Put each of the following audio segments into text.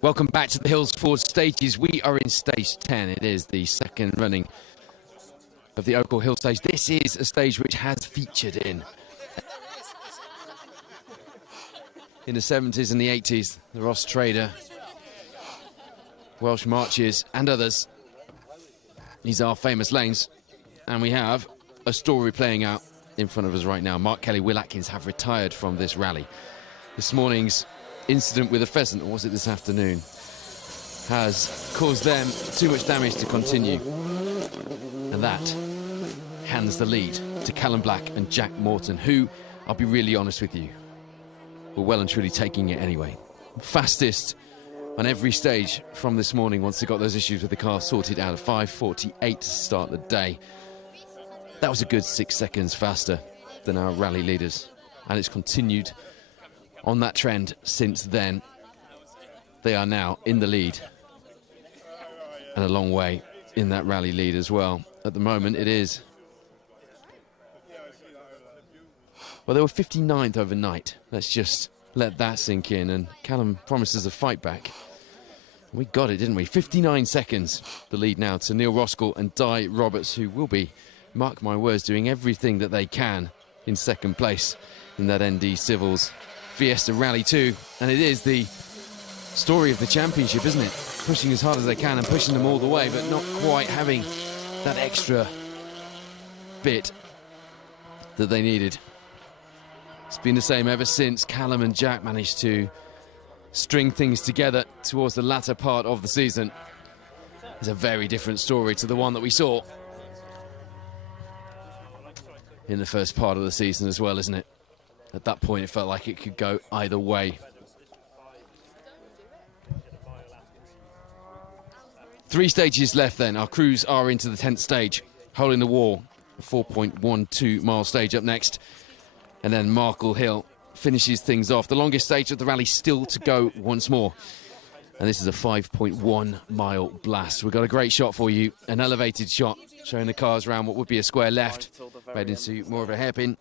Welcome back to the Hills Ford stages. We are in stage 10. It is the second running of the Oak Hill stage. This is a stage which has featured in the 70s and the 80s. The Ross Trader, Welsh Marches and others. These are famous lanes. And we have a story playing out in front of us right now. Mark Kelly, Will Atkins have retired from this rally. This morning's incident with a pheasant, or was it this afternoon, has caused them too much damage to continue. And that hands the lead to Callum Black and Jack Morton, who, I'll be really honest with you, were well and truly taking it anyway. Fastest on every stage from this morning once they got those issues with the car sorted out. At 5:48 to start the day. That was a good 6 seconds faster than our rally leaders, and it's continued on that trend since then. They are now in the lead and a long way in that rally lead as well. At the moment it is, well, they were 59th overnight. Let's just let that sink in, and Callum promises a fight back. We got it, didn't we? 59 seconds the lead now to Neil Roskell and Di Roberts, who will be, mark my words, doing everything that they can in second place in that ND Civils Fiesta Rally 2. And it is the story of the championship, isn't it? Pushing as hard as they can and pushing them all the way, but not quite having that extra bit that they needed. It's been the same ever since Callum and Jack managed to string things together towards the latter part of the season. It's a very different story to the one that we saw in the first part of the season as well, isn't it? At that point it felt like it could go either way. 3 stages left then. Our crews are into the 10th stage. Hole in the Wall, a 4.12 mile stage up next. And then Markle Hill finishes things off. The longest stage of the rally still to go once more. And this is a 5.1 mile blast. We've got a great shot for you. An elevated shot showing the cars around what would be a square left, made into more of a hairpin.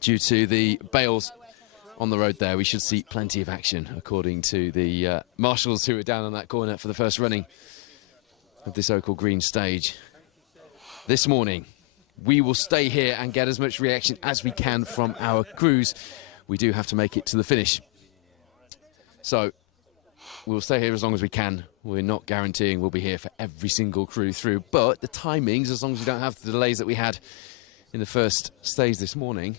Due to the bales on the road there, we should see plenty of action, according to the marshals who were down on that corner for the first running of this Oakle Green stage this morning. We will stay here and get as much reaction as we can from our crews. We do have to make it to the finish, so we'll stay here as long as we can. We're not guaranteeing we'll be here for every single crew through, but the timings, as long as we don't have the delays that we had in the first stage this morning,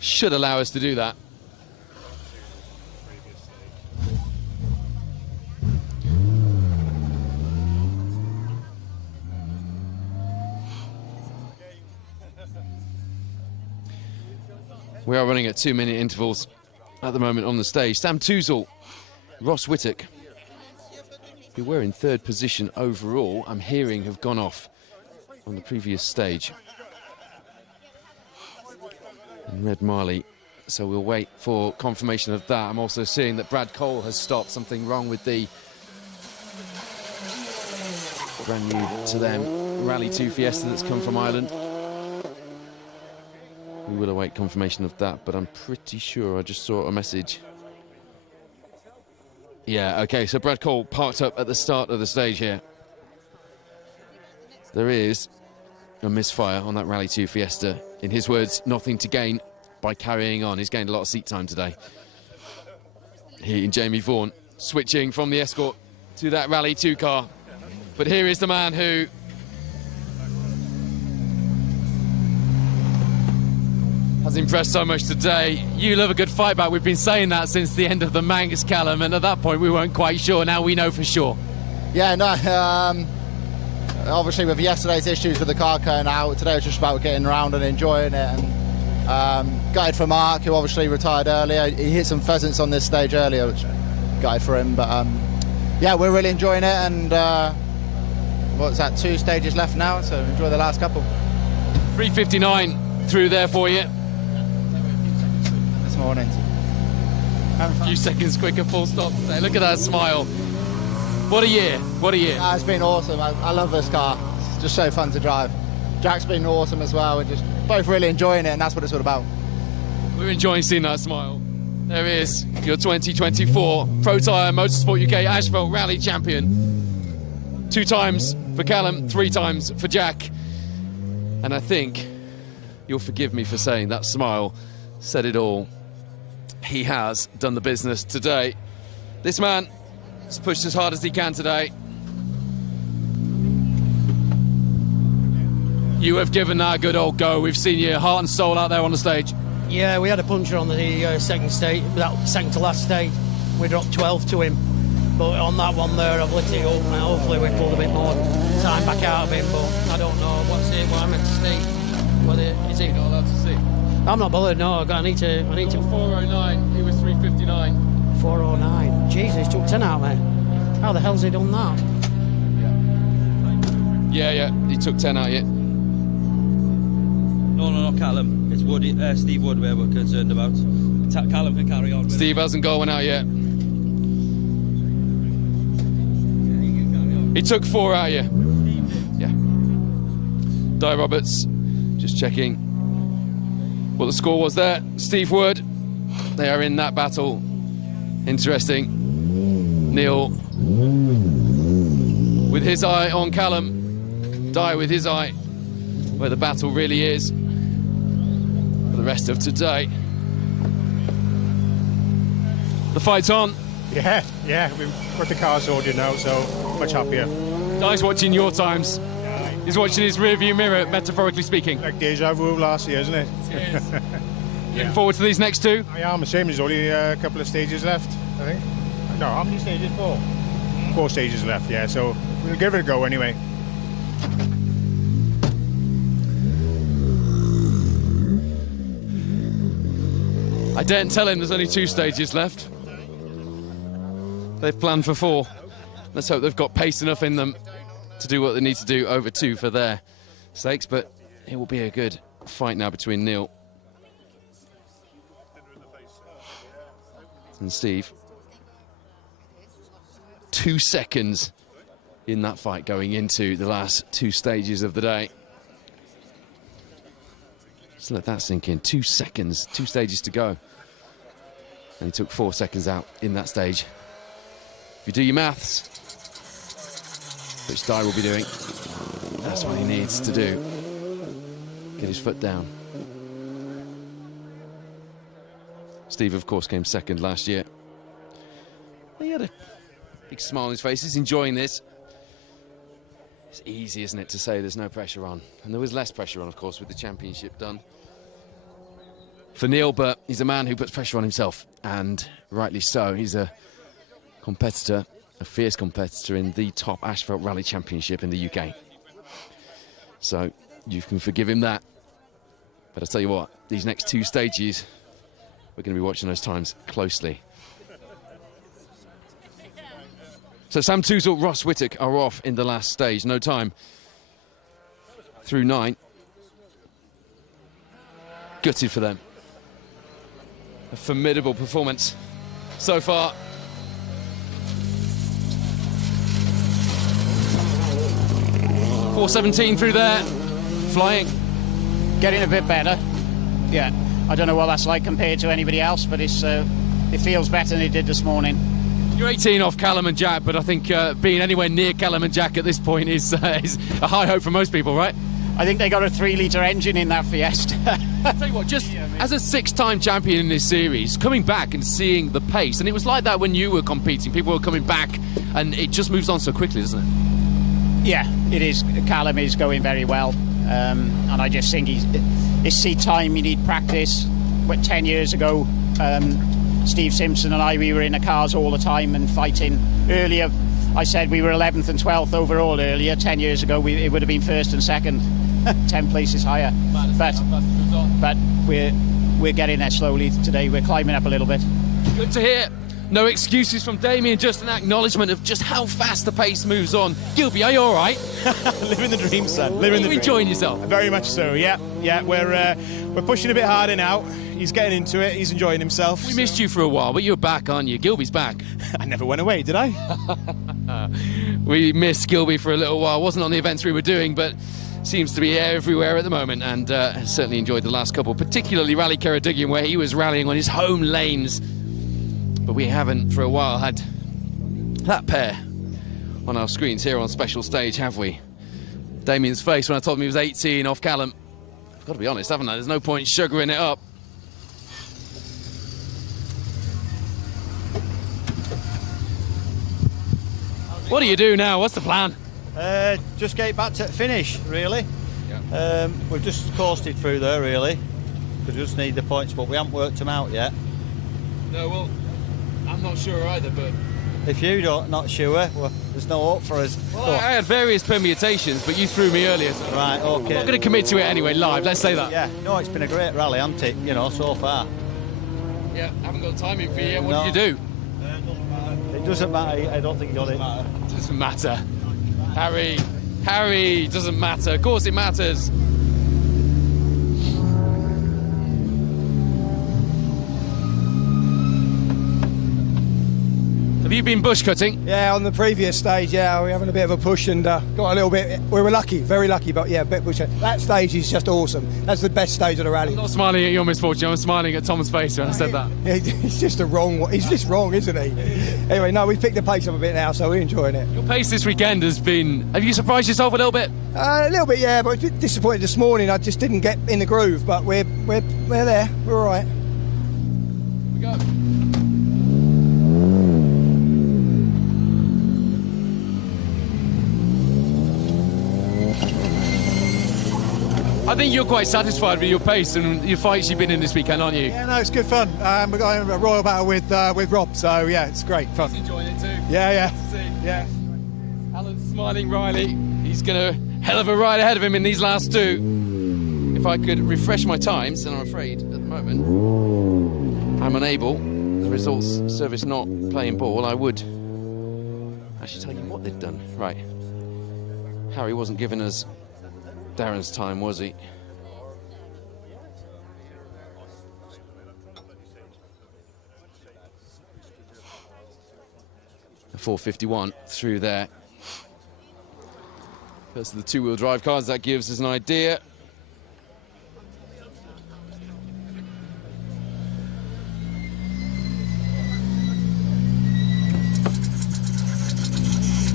should allow us to do that. We are running at 2-minute intervals at the moment on the stage. Sam Toozle, Ross Whittock, who were in 3rd position overall, I'm hearing have gone off on the previous stage. And Red Marley, so we'll wait for confirmation of that. I'm also seeing that Brad Cole has stopped. Something wrong with the brand new to them Rally 2 Fiesta that's come from Ireland. We will await confirmation of that, but I'm pretty sure I just saw a message. Yeah, okay, so Brad Cole parked up at the start of the stage here. There is a misfire on that Rally 2 Fiesta. In his words, nothing to gain by carrying on. He's gained a lot of seat time today. He and Jamie Vaughan switching from the Escort to that Rally 2 car. But here is the man who has impressed so much today. You love a good fight back. We've been saying that since the end of the Manx, Callum, and at that point we weren't quite sure. Now we know for sure. Yeah, no, obviously with yesterday's issues with the car going out, today was just about getting around and enjoying it. And gutted for Mark, who obviously retired earlier. He hit some pheasants on this stage earlier, which gutted for him. But yeah, we're really enjoying it. And what's that, 2 stages left now, so enjoy the last couple. 3:59 through there for you. This morning. A few seconds quicker, full stop. Look at that smile. What a year, what a year. It's been awesome. I love this car. It's just so fun to drive. Jack's been awesome as well. We're just both really enjoying it, and that's what it's all about. We're enjoying seeing that smile. There it is, your 2024 Pro Tyre Motorsport UK Asphalt Rally Champion. 2 times for Callum, 3 times for Jack. And I think you'll forgive me for saying that smile said it all. He has done the business today. This man has pushed as hard as he can today. You have given that a good old go. We've seen your heart and soul out there on the stage. Yeah, we had a puncher on the second stage, that second to last stage. We dropped 12 to him. But on that one there, I've lit it up now. Hopefully we pulled a bit more time back out of him, but I don't know what I'm meant to see. Whether is he not allowed to see? I'm not bothered, no. I need to 409, he was 359. 409. Jesus, took 10 out there. How the hell's he done that? Yeah, he took 10 out, yeah. No, not Callum. It's Wood, Steve Wood we're concerned about. Callum can carry on. Steve hasn't got one out yet. He took 4 out, yeah. Yeah. Di Roberts, just checking what the score was there. Steve Wood, they are in that battle. Interesting. Neil with his eye on Callum. Di with his eye where the battle really is for the rest of today. The fight's on. Yeah, we've got the car sorted now, so much happier. Di's watching your times. He's watching his rearview mirror, metaphorically speaking. Like deja vu of last year, isn't it? It is. Looking forward to these next 2? I am the same. There's only a couple of stages left, I think. No, how many stages? 4. 4 stages left, yeah, so we'll give it a go anyway. I daren't tell him there's only 2 stages left. They've planned for 4. Let's hope they've got pace enough in them to do what they need to do over 2 for their sakes, but it will be a good fight now between Neil and Steve. 2 seconds in that fight going into the last 2 stages of the day. Just let that sink in. 2 seconds, 2 stages to go. And he took 4 seconds out in that stage. If you do your maths, which Di will be doing, that's what he needs to do. Get his foot down. Steve, of course, came second last year. He had a big smile on his face. He's enjoying this. It's easy, isn't it, to say there's no pressure on. And there was less pressure on, of course, with the championship done for Neil, but he's a man who puts pressure on himself, and rightly so. He's a competitor, a fierce competitor in the top asphalt rally championship in the UK. So you can forgive him that. But I'll tell you what, these next 2 stages we're going to be watching those times closely. So Sam Touzle, Ross Whittock are off in the last stage. No time through 9. Gutted for them. A formidable performance so far. .417 through there, flying. Getting a bit better. Yeah, I don't know what that's like compared to anybody else, but it feels better than it did this morning. You're 18 off Callum and Jack, but I think being anywhere near Callum and Jack at this point is a high hope for most people, right? I think they got a 3-litre engine in that Fiesta. I'll tell you what, just as a 6-time champion in this series, coming back and seeing the pace, and it was like that when you were competing, people were coming back, and it just moves on so quickly, doesn't it? Yeah, it is. Callum is going very well, and I just think it's seat time, you need practice. But 10 years ago, Steve Simpson and I, we were in the cars all the time and fighting. Earlier, I said we were 11th and 12th overall earlier. 10 years ago, it would have been 1st and 2nd, 10 places higher. But we're getting there slowly today. We're climbing up a little bit. Good to hear. No excuses from Damien, just an acknowledgement of just how fast the pace moves on. Gilby, are you all right? Living the dream, son. Living the dream. Enjoying yourself? Very much so. Yeah. We're pushing a bit harder now. He's getting into it. He's enjoying himself. We missed you for a while, but you're back, aren't you? Gilby's back. I never went away, did I? We missed Gilby for a little while. Wasn't on the events we were doing, but seems to be everywhere at the moment, and certainly enjoyed the last couple, particularly Rally Ceredigion, where he was rallying on his home lanes. But we haven't for a while had that pair on our screens here on Special Stage, have we? Damien's face when I told him he was 18 off Callum. I've got to be honest, haven't I? There's no point sugaring it up. What do you do now? What's the plan? Just get back to finish, really. Yeah. We've just coasted through there, really, because we just need the points, but we haven't worked them out yet. No, well, I'm not sure either, but... If you're not sure, well, there's no hope for us. Well, I had various permutations, but you threw me earlier. So Right, okay. I'm not going to commit to it anyway, live, let's say that. Yeah, no, it's been a great rally, hasn't it, so far. Yeah, haven't got timing for you yet. What did you do? It doesn't matter, I don't think you got it. Doesn't matter. Harry, doesn't matter. Of course it matters. Have you been bush cutting? Yeah, on the previous stage, yeah, we're having a bit of a push and got a little bit. We were lucky, very lucky, but yeah, a bit push. That stage is just awesome. That's the best stage of the rally. I'm not smiling at your misfortune. I'm smiling at Tom's face when I said that. He's just a wrong one. He's just wrong, isn't he? Anyway, no, we've picked the pace up a bit now, so we're enjoying it. Your pace this weekend has been. Have you surprised yourself a little bit? A little bit, yeah, but I was a bit disappointed this morning. I just didn't get in the groove, but we're there. We're all right. Here we go. I think you're quite satisfied with your pace and your fights you've been in this weekend, aren't you? Yeah, no, it's good fun. We're going a royal battle with Rob, so yeah, it's great fun. He's enjoying it too. Yeah. Good to see. Yeah. Alan's smiling Riley. He's got a hell of a ride ahead of him in these last two. If I could refresh my times, and I'm afraid at the moment I'm unable. The results service not playing ball. I would actually tell you what they've done. Right. Harry wasn't giving us Darren's time, was he? A 4:51 through there. First of the two-wheel drive cars, that gives us an idea.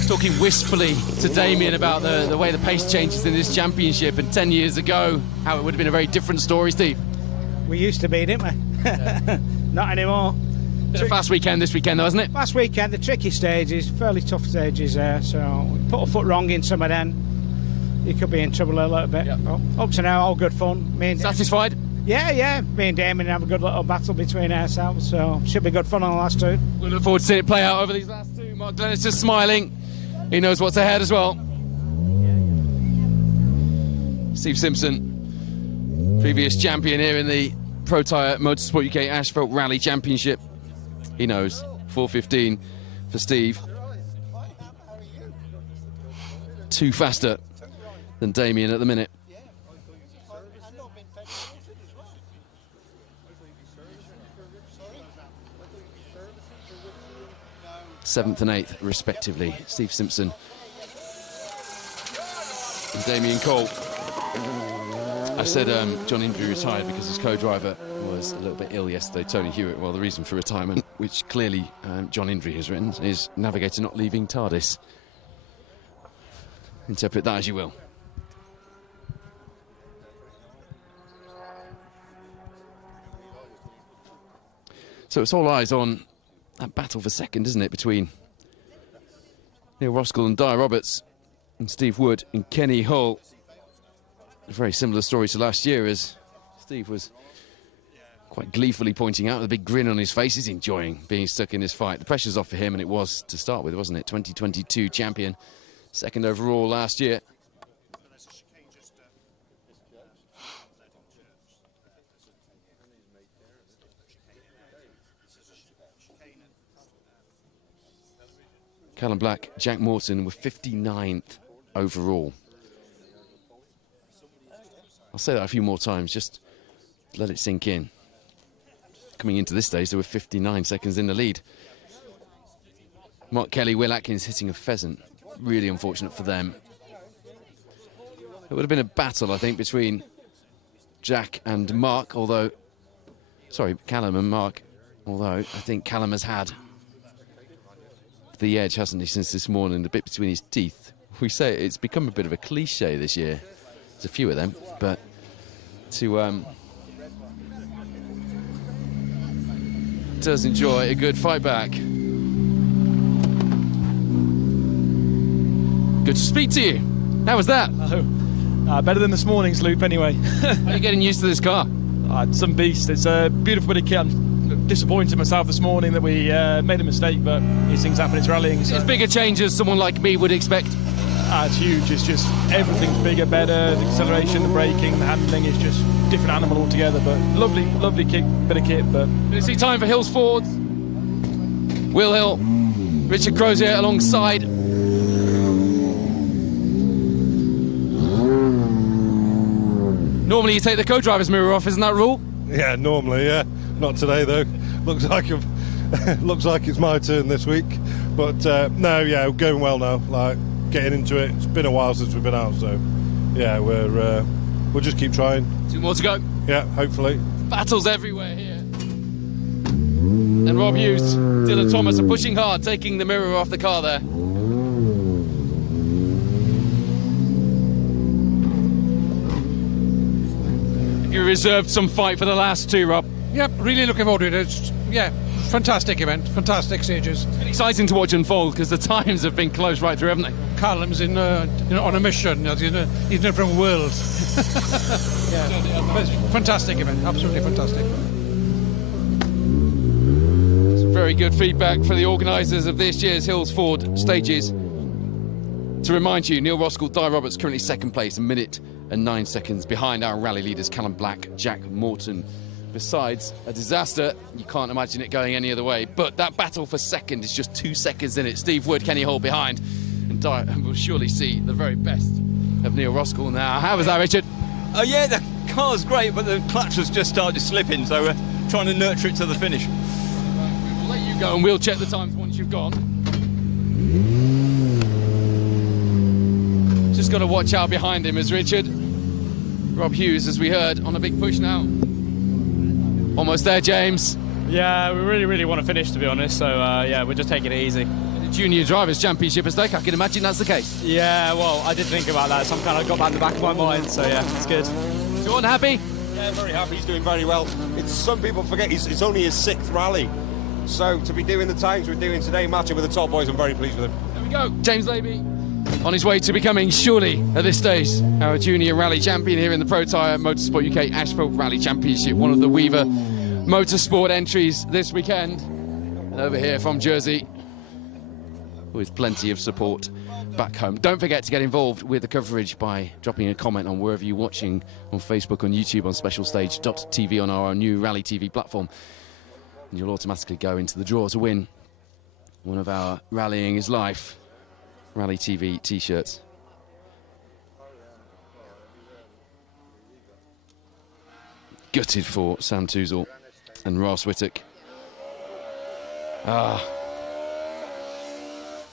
Talking wistfully to Damien about the way the pace changes in this championship, and 10 years ago, how it would have been a very different story, Steve. We used to be, didn't we? Yeah. Not anymore. Been a fast weekend this weekend, though, hasn't it? Last weekend, the tricky stages, fairly tough stages there, so put a foot wrong in some of them, you could be in trouble a little bit. Yep. But up to now, all good fun. Satisfied? Yeah. Me and Damien have a good little battle between ourselves, so should be good fun on the last two. We'll look forward to seeing it play out over these last two. Mark Glennis just smiling. He knows what's ahead as well. Steve Simpson, previous champion here in the Pro Tyre Motorsport UK Asphalt Rally Championship. He knows. 4:15 for Steve. 2 faster than Damien at the minute. 7th and 8th, respectively. Steve Simpson and Damien Cole. I said John Indry retired because his co-driver was a little bit ill yesterday, Tony Hewitt. Well, the reason for retirement, which clearly John Indry has written, is navigator not leaving TARDIS. Interpret that as you will. So it's all eyes on that battle for second, isn't it, between Neil Roskell and Dyer Roberts and Steve Wood and Kenny Hull. A very similar story to last year, as Steve was quite gleefully pointing out with a big grin on his face. He's enjoying being stuck in this fight. The pressure's off for him, and it was to start with, wasn't it? 2022 champion, 2nd overall last year. Callum Black, Jack Morton were 59th overall. I'll say that a few more times, just let it sink in. Coming into this stage, they were 59 seconds in the lead. Mark Kelly, Will Atkins hitting a pheasant. Really unfortunate for them. It would have been a battle, I think, between Jack and Mark, although... Sorry, Callum and Mark, although I think Callum has had the edge, hasn't he, since this morning, the bit between his teeth. We say it's become a bit of a cliche this year. There's a few of them, but does enjoy a good fight back. Good to speak to you. How was that? Better than this morning's loop anyway. How are you getting used to this car? Some beast. It's a beautiful bit of kit. I'm disappointed myself this morning that we made a mistake, but these things happen. It's rallying. So. It's bigger changes someone like me would expect. It's huge. It's just everything's bigger, better. The acceleration, the braking, the handling is just different animal altogether. But lovely, lovely bit of kit. But you see time for Hills Ford. Will Hill, Richard Crozier alongside. Normally you take the co-driver's mirror off, isn't that rule? Yeah, normally, yeah. Not today though. Looks like it's my turn this week. But no, yeah, we're going well now. Like getting into it. It's been a while since we've been out, so yeah, we'll just keep trying. 2 more to go. Yeah, hopefully. Battles everywhere here. And Rob Hughes, Dylan Thomas are pushing hard, taking the mirror off the car there. You reserved some fight for the last 2, Rob. Yep, really looking forward to it. It's, yeah, fantastic event, fantastic stages. It's been exciting to watch unfold because the times have been close right through, haven't they? Callum's on a mission. He's in a different world. Yeah, fantastic event, absolutely fantastic. Some very good feedback for the organisers of this year's Hills Ford stages. To remind you, Neil Roskell, Dyer Roberts currently 2nd place, 1 minute and 9 seconds behind our rally leaders Callum Black, Jack Morton. Besides a disaster, you can't imagine it going any other way, but that battle for second is just 2 seconds in it. Steve Wood, Kenny Hull behind, and Dyer will surely see the very best of Neil Roskell now. How was that, Richard? Yeah, the car's great, but the clutch has just started slipping, so we're trying to nurture it to the finish. We'll let you go and we'll check the times once you've gone. Just got to watch out behind him as Richard. Rob Hughes, as we heard, on a big push now. Almost there, James. Yeah, we really want to finish, to be honest, so yeah, we're just taking it easy. The Junior Drivers' Championship at stake, I can imagine that's the case. Yeah, well, I did think about that, so I'm kind of got that in the back of my mind, so yeah, it's good. Sean, happy? Yeah, very happy. He's doing very well. Some people forget it's only his 6th rally, so to be doing the times we're doing today, matching with the top boys, I'm very pleased with him. There we go, James Laby. On his way to becoming, surely, at this stage, our junior rally champion here in the Pro Tyre Motorsport UK Asphalt Rally Championship, one of the Weaver Motorsport entries this weekend. And over here from Jersey, with plenty of support back home. Don't forget to get involved with the coverage by dropping a comment on wherever you're watching, on Facebook, on YouTube, on specialstage.tv, on our new Rally TV platform. And you'll automatically go into the draw to win one of our Rallying is Life Rally TV t-shirts. Gutted for Sam Touzle and Ross Whittock.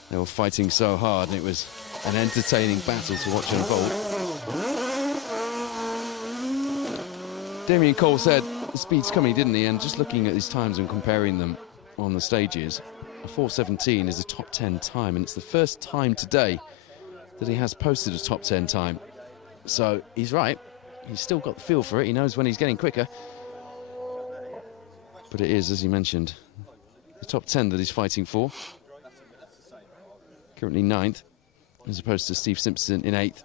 They were fighting so hard, and it was an entertaining battle to watch unfold. Damien Cole said the speed's coming, didn't he? And just looking at his times and comparing them on the stages, a 4:17 is a top 10 time, and it's the first time today that he has posted a top 10 time. So he's right. He's still got the feel for it. He knows when he's getting quicker. But it is, as you mentioned, the top 10 that he's fighting for. Currently 9th, as opposed to Steve Simpson in 8th.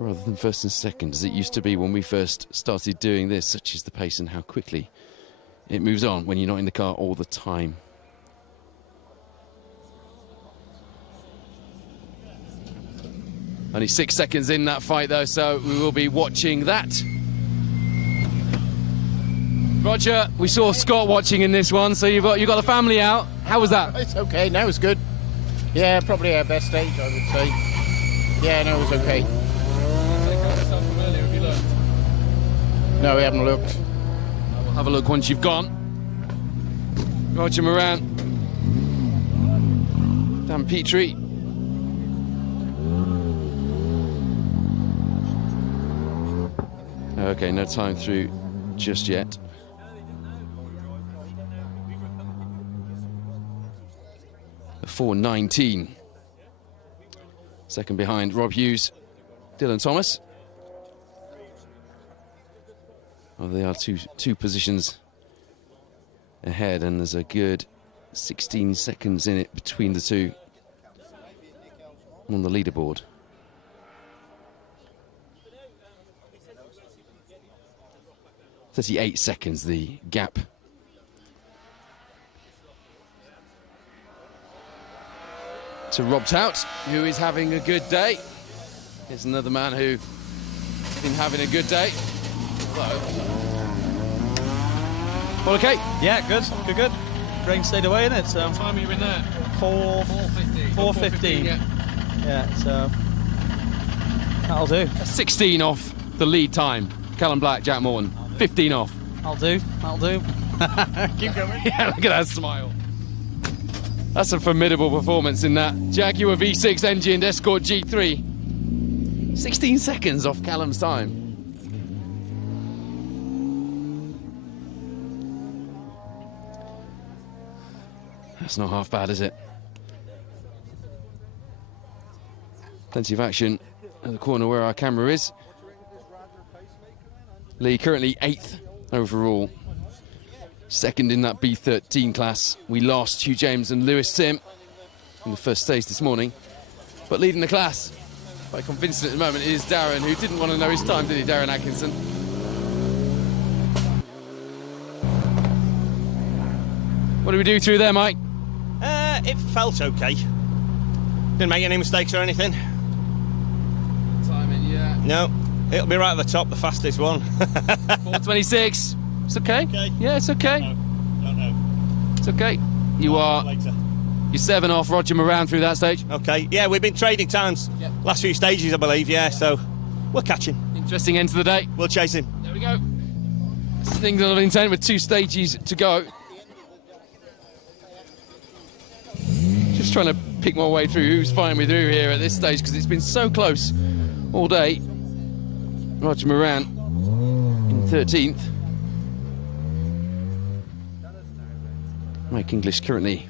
Rather than 1st and 2nd, as it used to be when we first started doing this. Such is the pace and how quickly it moves on when you're not in the car all the time. Only 6 seconds in that fight, though, so we will be watching that. Roger, we saw Scott watching in this one, so you've got the family out. How was that? It's okay, no, it's good. Yeah, probably our best stage, I would say. Yeah, no, it was okay. No, we haven't looked. We'll have a look once you've gone. Roger Moran. Dan Petrie. Okay, no time through just yet. A 4:19. Second behind Rob Hughes, Dylan Thomas. Well, they are two positions ahead, and there's a good 16 seconds in it between the two on the leaderboard. .38 seconds, the gap. To Rob Tout, who is having a good day. Here's another man who's been having a good day. Well, okay. Yeah, good. Rain stayed away, innit? So. What time are you in there? 4:15. Yeah, so that'll do. 16 off the lead time. Callum Black, Jack Morton. 15 off. That'll do. Keep going. Yeah, look at that smile. That's a formidable performance in that Jaguar V6 engined Escort G3. 16 seconds off Callum's time. That's not half bad, is it? Plenty of action at the corner where our camera is. Lee currently 8th overall. Second in that B13 class. We lost Hugh James and Lewis Sim in the first stage this morning. But leading the class, quite convincing at the moment, is Darren, who didn't want to know his time, did he, Darren Atkinson? What do we do through there, Mike? It felt okay. Didn't make any mistakes or anything. Timing, yeah. No, it'll be right at the top, the fastest one. 4:26. It's okay. Yeah, it's okay. Don't know. It's okay. You're 7 off Roger Moran through that stage. Okay. Yeah, we've been trading times. Yep. Last few stages, I believe. Yeah, so we're catching. Interesting end to the day. We'll chase him. There we go. Signal of intent with 2 stages to go. Just trying to pick my way through who's fighting with who here at this stage, because it's been so close all day. Roger Moran in 13th. Mike English currently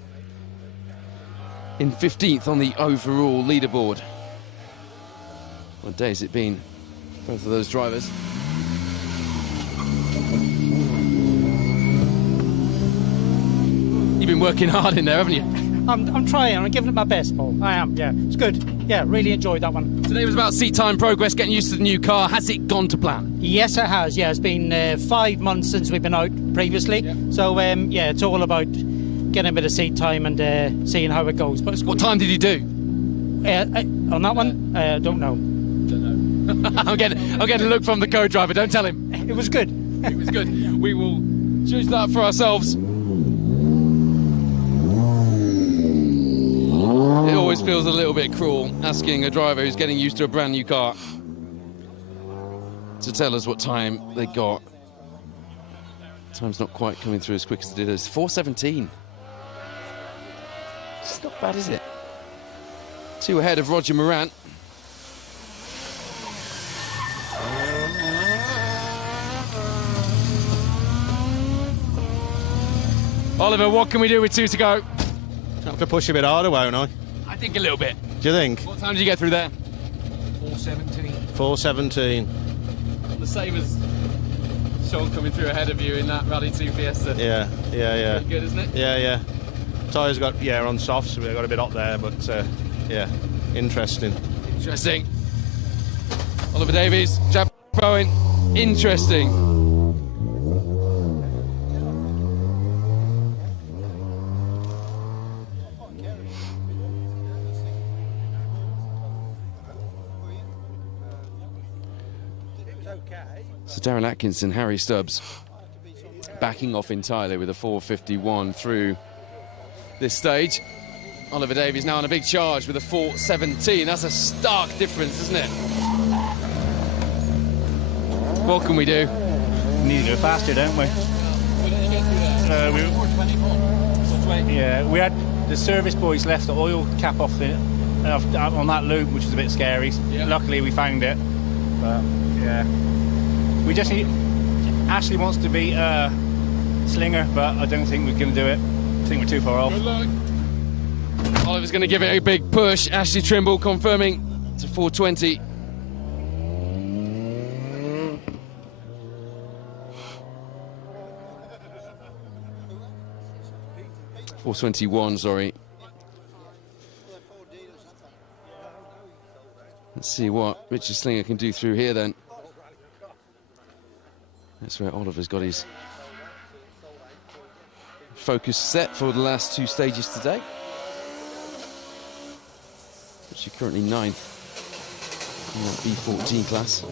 in 15th on the overall leaderboard. What day has it been? Both of those drivers. You've been working hard in there, haven't you? I'm trying. I'm giving it my best, Paul. I am, yeah. It's good. Yeah, really enjoyed that one. Today was about seat time progress, getting used to the new car. Has it gone to plan? Yes, it has. Yeah, it's been 5 months since we've been out previously. Yeah. So, yeah, it's all about getting a bit of seat time and seeing how it goes. But it's What time did you do? on that one, don't know. I'm getting a look from the co-driver. Don't tell him. It was good. It was good. We will judge that for ourselves. It always feels a little bit cruel asking a driver who's getting used to a brand new car to tell us what time they got. Time's not quite coming through as quick as it did. It's 4:17. It's not bad, is it? 2 ahead of Roger Morant. Oliver, what can we do with 2 to go? I have to push a bit harder, won't I? I think a little bit. Do you think? What time did you get through there? 4:17. 4:17. The same as Sean coming through ahead of you in that Rally 2 Fiesta. Yeah. Pretty good, isn't it? Yeah. Tyres got, on soft, so we got a bit hot there, but yeah, interesting. Interesting. Oliver Davies, Jack Bowen, interesting. So Darren Atkinson, Harry Stubbs backing off entirely with a 4:51 through this stage. Oliver Davies now on a big charge with a 4:17. That's a stark difference, isn't it? What can we do? We need to go faster, don't we? We had the service boys left the oil cap off on that loop, which was a bit scary. Yeah. Luckily, we found it. But yeah, we just need. Ashley wants to beat Slinger, but I don't think we can do it. I think we're too far off. Good luck. Oliver's going to give it a big push. Ashley Trimble confirming to 4:20. .421, sorry. Let's see what Richard Slinger can do through here then. That's where Oliver's got his focus set for the last 2 stages today. Actually currently 9th in that B14 class.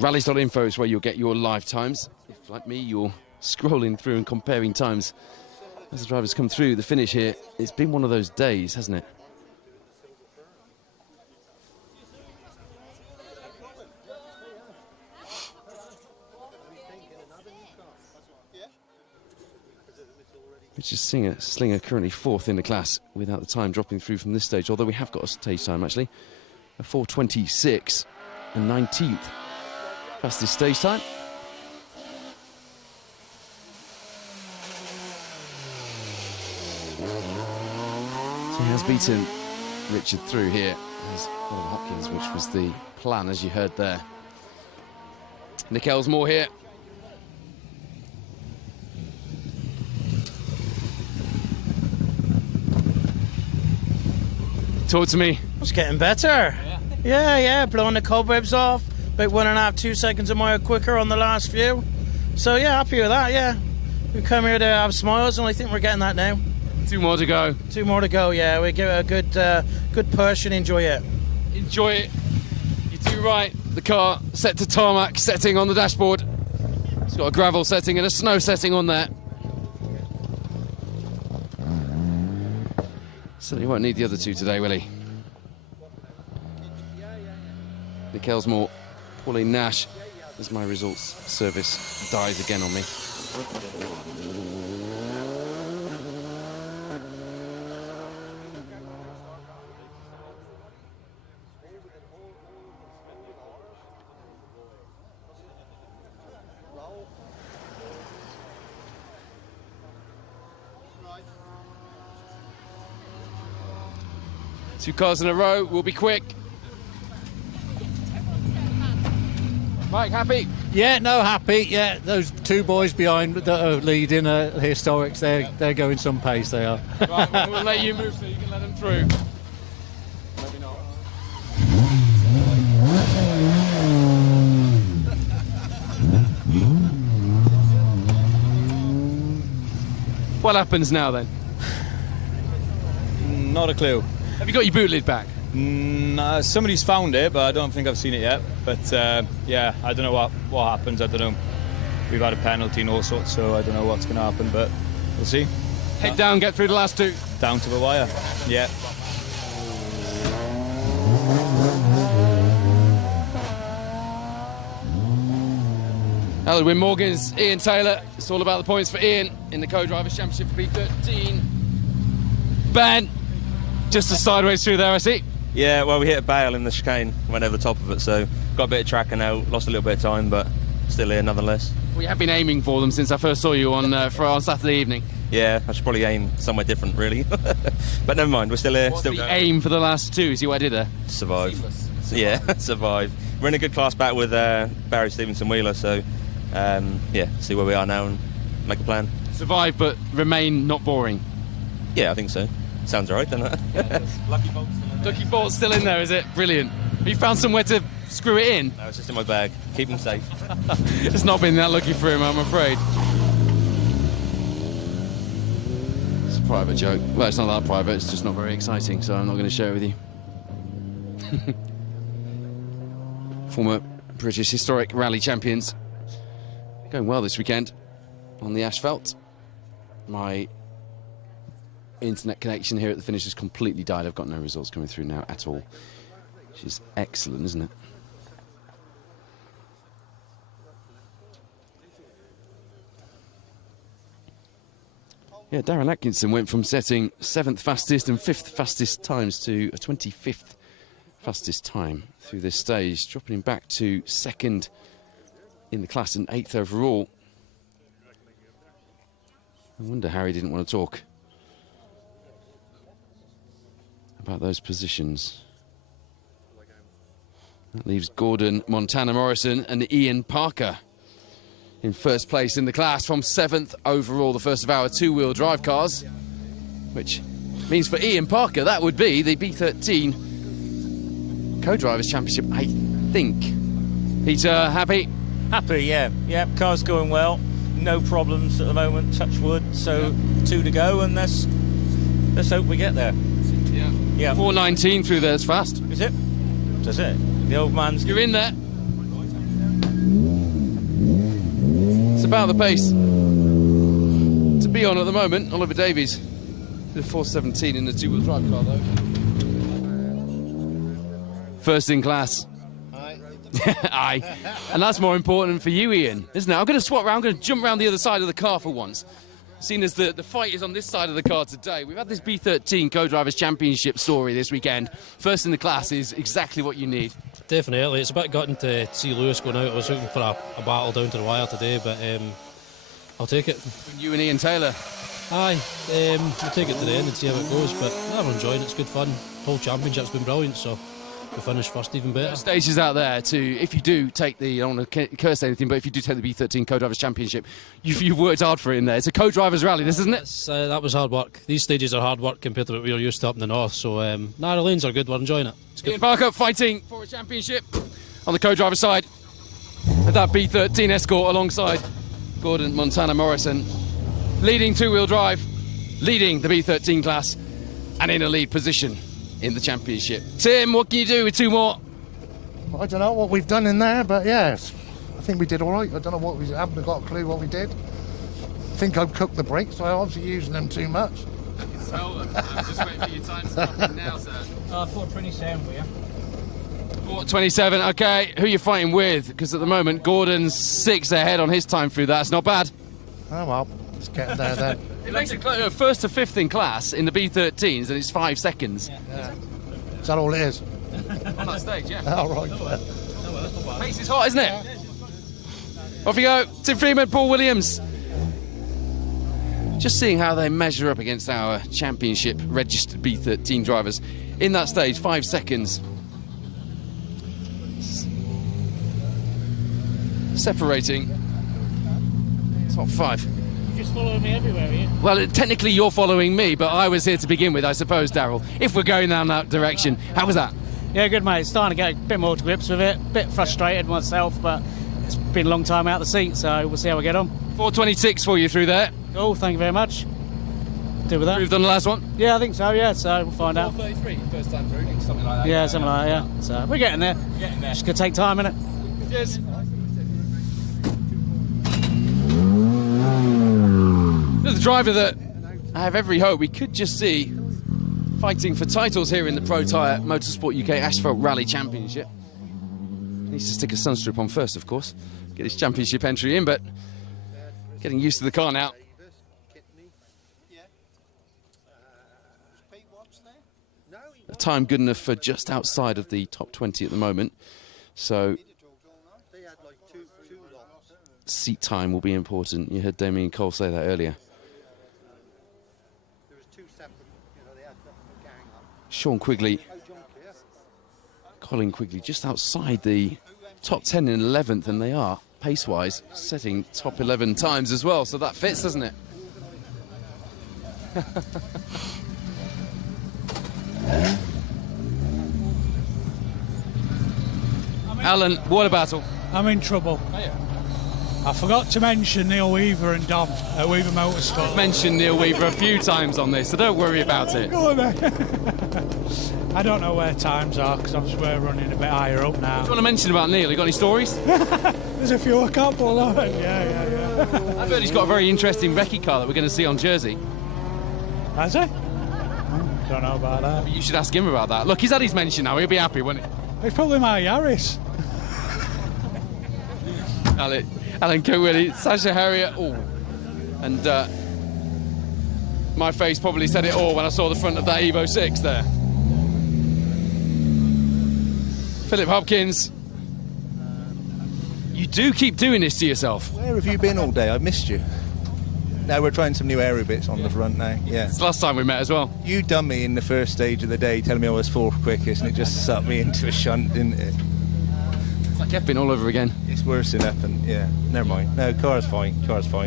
Rallies.info is where you'll get your live times. If, like me, you're scrolling through and comparing times as the drivers come through the finish here. It's been one of those days, hasn't it? Richard Slinger currently 4th in the class without the time dropping through from this stage, although we have got a stage time actually. A 4:26 and 19th. Fastest stage time. So he has beaten Richard through here as Oliver Hopkins, which was the plan, as you heard there. Nick Elsmore here. Talk to me. It's getting better. Yeah, blowing the cobwebs off. About 1.5, 2 seconds a mile quicker on the last few. So yeah, happy with that, yeah. We come here to have smiles and I think we're getting that now. 2 more to go. 2 more to go, yeah. We give it a good push and enjoy it. Enjoy it. You do right. The car set to tarmac setting on the dashboard. It's got a gravel setting and a snow setting on there. So he won't need the other 2 today, will he? Nick Elsmore, Pauline Nash, as my results service dies again on me. Two cars in a row, we'll be quick. Mike, happy? Yeah, no, happy. Yeah, those two boys behind that are leading Historics, they're going some pace, they are. Right, we'll let you move so you can let them through. Maybe not. What happens now then? Not a clue. Have you got your boot lid back? Nah, somebody's found it, but I don't think I've seen it yet. But yeah, I don't know what happens. I don't know. We've had a penalty and all sorts, so I don't know what's going to happen, but we'll see. Head down, get through the last two. Down to the wire. Yeah. Win Morgan's Ian Taylor. It's all about the points for Ian in the Co-Drivers Championship for B13. Ben, just a sideways through there, I see. Yeah, well, we hit a bale in the chicane, went over the top of it, so got a bit of track and now lost a little bit of time, but still here nonetheless. We have been aiming for them since I first saw you on Saturday evening. Yeah, I should probably aim somewhere different, really. But never mind, we're still here. What's still the going. aim for the last two? See what I did there? Survive. Seamless. Yeah, survive. We're in a good class back with Barry Stevenson-Wheeler, so yeah, see where we are now and make a plan. Survive, but remain not boring. Yeah, I think so. Sounds all right, doesn't it? Yeah, Lucky bolt's still in there. Lucky bolt's still in there, is it? Brilliant. Have you found somewhere to screw it in? No, it's just in my bag. Keep them safe. It's not been that lucky for him, I'm afraid. It's a private joke. Well, it's not that private, it's just not very exciting, so I'm not going to share it with you. Former British Historic Rally champions. Going well this weekend on the asphalt. My internet connection here at the finish has completely died. I've got no results coming through now at all. Which is excellent, isn't it? Yeah, Darren Atkinson went from setting 7th fastest and 5th fastest times to a 25th fastest time through this stage, dropping him back to 2nd in the class and 8th overall. I wonder how he didn't want to talk about those positions. That leaves Gordon Montana Morrison and Ian Parker in first place in the class from 7th overall, the first of our two-wheel drive cars, which means for Ian Parker that would be the B13 Co-Drivers Championship, I think. Peter, happy? Happy, yeah. Yeah, car's going well. No problems at the moment, touch wood. So 2 to go, and let's hope we get there. Yeah. 4:19 through there, it's fast. Is it? Does it? The old man's... You're in there. It's about the pace to be on at the moment. Oliver Davies with 4:17 in the two-wheel drive car, though. First in class. Aye. And that's more important for you, Ian, isn't it? I'm going to swap around. I'm going to jump around the other side of the car for once. Seeing as the fight is on this side of the car today, we've had this B13 Co-Drivers Championship story this weekend. First in the class is exactly what you need. Definitely. It's a bit gutting to see Lewis going out. I was looking for a battle down to the wire today, but I'll take it. You and Ian Taylor. Aye. We'll take it to the end and see how it goes, but I'm enjoying it. It's good fun. The whole championship's been brilliant, so to finish first even better. Stages out there to, if you do take the, I don't want to curse anything, but if you do take the B13 Co-Drivers Championship, you've worked hard for it in there. It's a Co-Drivers rally, this, isn't it? That was hard work. These stages are hard work compared to what we were used to up in the north, so the lanes are good. We're enjoying it. It's good. Ian Parker fighting for a championship on the Co-Driver side with that B13 Escort alongside Gordon Montana Morrison, leading two-wheel drive, leading the B13 class and in a lead position in the championship. Tim, what can you do with two more? I don't know what we've done in there, but yes, I think we did all right. I don't know what we haven't got a clue what we did. I think I've cooked the brakes, so I'm obviously using them too much. So, I'm just waiting for your time to stop now, sir. 4:27 for you. 4:27, okay. Who are you fighting with? Because at the moment, Gordon's 6 ahead on his time through that. It's not bad. Oh, well, let's get there then. It makes it first to 5th in class in the B13s, and it's 5 seconds. Yeah. Is that all it is? On that stage, yeah. All right. Pace is hot, isn't it? Off you go. Tim Freeman, Paul Williams. Just seeing how they measure up against our championship registered B13 drivers. In that stage, 5 seconds. separating top 5. You're just following me everywhere, are you? Well, technically you're following me, but I was here to begin with, I suppose, Darryl. If we're going down that direction, how was that? Yeah, good, mate. Starting to get a bit more to grips with it. Bit frustrated myself, but it's been a long time out of the seat, so we'll see how we get on. 4:26 for you through there. Cool, thank you very much. Deal with that. Improved on the last one? Yeah, I think so, yeah, so we'll find out. 4:33, first time through, something like that. Yeah, something like that, yeah. So we're getting there. Just going to take time, innit? Cheers. The driver that I have every hope we could just see fighting for titles here in the Pro Tyre Motorsport UK Asphalt Rally Championship. Needs to stick a sunstrip on first, of course. Get his championship entry in, but getting used to the car now. A time good enough for just outside of the top 20 at the moment. So seat time will be important. You heard Damien Cole say that earlier. Sean Quigley, Colin Quigley, just outside the top 10 in 11th, and they are, pace-wise, setting top 11 times as well, so that fits, doesn't it? Alan, water battle. I'm in trouble. Oh, yeah. I forgot to mention Neil Weaver and Dom at Weaver Motorsport. I've mentioned Neil Weaver a few times on this, so don't worry about it. Go on, then. I don't know where times are because obviously we're running a bit higher up now. Do you want to mention about Neil? You got any stories? There's a few I can't pull on. Yeah. I've heard he's got a very interesting recce car that we're going to see on Jersey. Has he? Don't know about that. But you should ask him about that. Look, he's had his mention now. He'll be happy, won't he? It's probably my Yaris. Alan Coolwillie, Sasha Harrier. Oh, and my face probably said it all when I saw the front of that Evo 6 there. Philip Hopkins, you do keep doing this to yourself. Where have you been all day? I missed you. Now we're trying some new aero bits on the front now. Yeah. It's the last time we met as well. You done me in the first stage of the day, telling me I was 4th quickest, and it just sucked me into a shunt, didn't it? It's like F-bin all over again. It's worse than F-bin, yeah. Never mind. No, car's fine,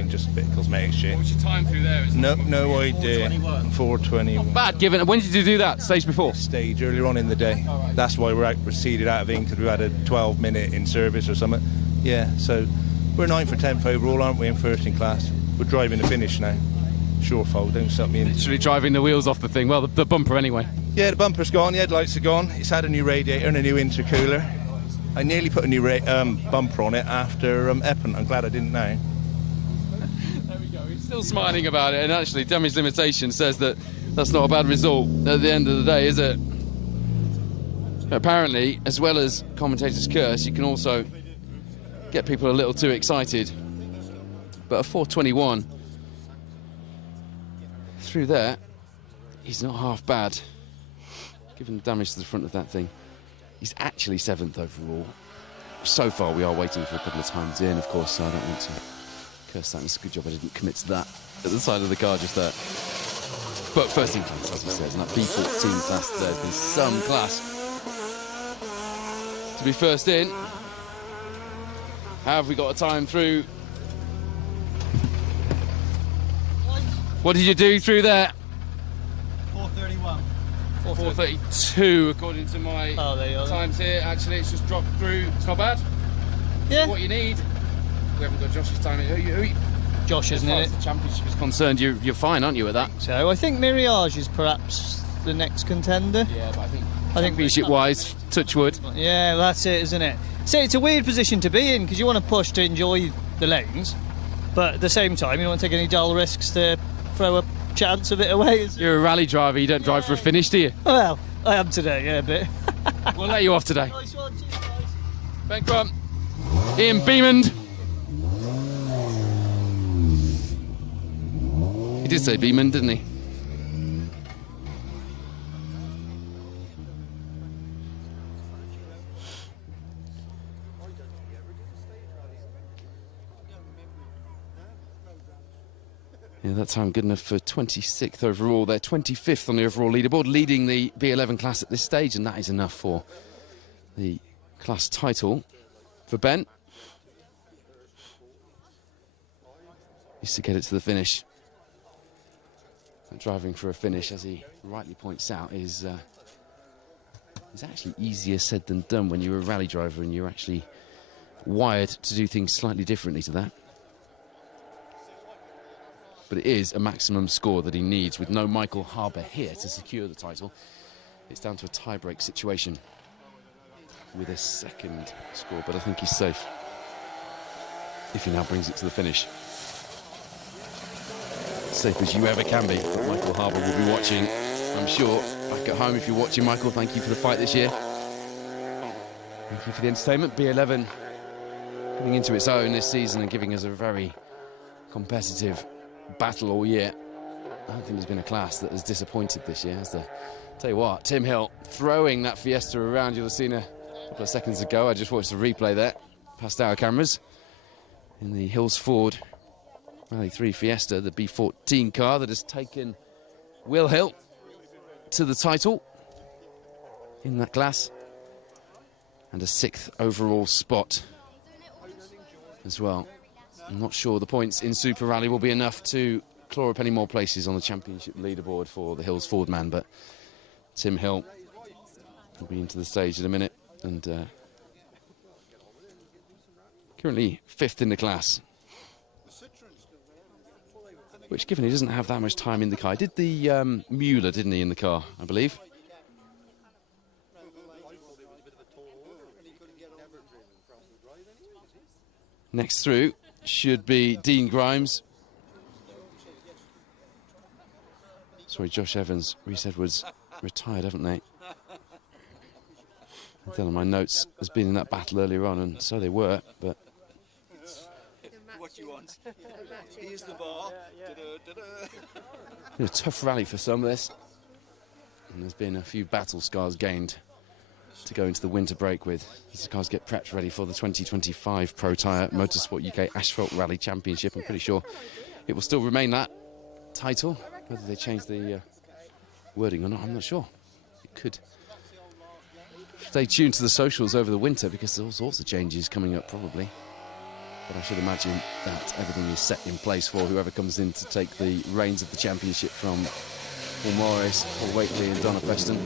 just a bit of cosmetic shit. What's your time through there? No idea. 4:21. Bad given. When did you do that? Stage before? Stage earlier on in the day. Right. That's why we're seeded out of Ink, because we had a 12-minute in service or something. Yeah, so we're 9th or 10th overall, aren't we, in first in class? We're driving the finish now. Sure fold, don't suck me in. Literally driving the wheels off the thing. Well, the bumper anyway. Yeah, the bumper's gone, the headlights are gone. It's had a new radiator and a new intercooler. I nearly put a new bumper on it after Epping. I'm glad I didn't now. There we go. He's still smiling about it, and actually damage limitation says that that's not a bad result at the end of the day, is it? Apparently, as well as commentators' curse, you can also get people a little too excited. But a 4:21 through there, he's not half bad. Given the damage to the front of that thing, he's actually 7th overall. So far, we are waiting for a couple of times in, of course, so I don't want to curse that. It's a good job I didn't commit to that at the side of the car just there. But first in class, as he says, and that B14 class, there's been some class to be first in. How have we got a time through? What did you do through there? 4:31. 4:32 according to my times here. Actually, it's just dropped through. It's not bad. Yeah. What you need. We haven't got Josh's time. Who Josh, isn't it? As far as the championship is concerned, you're fine, aren't you, with that? So I think Miriage is perhaps the next contender. Yeah, but I think championship-wise, touch wood. Yeah, well, that's it, isn't it? So it's a weird position to be in because you want to push to enjoy the lanes, but at the same time, you don't want to take any dull risks to throw a chance of it away. You're a rally driver, you don't drive for a finish, do you? Well, I am today, yeah, a bit. We'll let you off today. Nice one, cheers, guys. Ben Crump, Ian Beamond. He did say Beamond, didn't he? Yeah, that time good enough for 26th overall. They're 25th on the overall leaderboard, leading the B11 class at this stage, and that is enough for the class title for Ben. is to get it to the finish. And driving for a finish, as he rightly points out, is actually easier said than done when you're a rally driver and you're actually wired to do things slightly differently to that. But it is a maximum score that he needs, with no Michael Harbour here to secure the title. It's down to a tie-break situation with a second score, but I think he's safe if he now brings it to the finish. Safe as you ever can be, but Michael Harbour will be watching, I'm sure. Back at home, if you're watching, Michael, thank you for the fight this year. Thank you for the entertainment. B11 coming into its own this season and giving us a very competitive battle all year. I don't think there's been a class that has disappointed this year, has there? Tell you what, Tim Hill throwing that Fiesta around. You'll have seen a couple of seconds ago. I just watched the replay there, past our cameras, in the Hills Ford Rally 3 Fiesta, the B14 car that has taken Will Hill to the title in that class, and a 6th overall spot as well. I'm not sure the points in Super Rally will be enough to claw up any more places on the championship leaderboard for the Hills Ford man, but Tim Hill will be into the stage in a minute, and currently 5th in the class, which, given he doesn't have that much time in the car, he did the Mueller, didn't he, in the car, I believe. Next through should be Dean Grimes. Sorry, Josh Evans. Reese Edwards retired, haven't they? I don't know, my notes has been in that battle earlier on, and so they were, but What you want? Here's the bar. a tough rally for some of this, and there's been a few battle scars gained to go into the winter break with, as the cars get prepped ready for the 2025 Pro Tyre Motorsport UK Asphalt Rally Championship. I'm pretty sure it will still remain that title. Whether they change the wording or not, I'm not sure. It could. Stay tuned to the socials over the winter, because there's all sorts of changes coming up probably. But I should imagine that everything is set in place for whoever comes in to take the reins of the championship from Paul Morris, Paul Wakely and Donna Preston.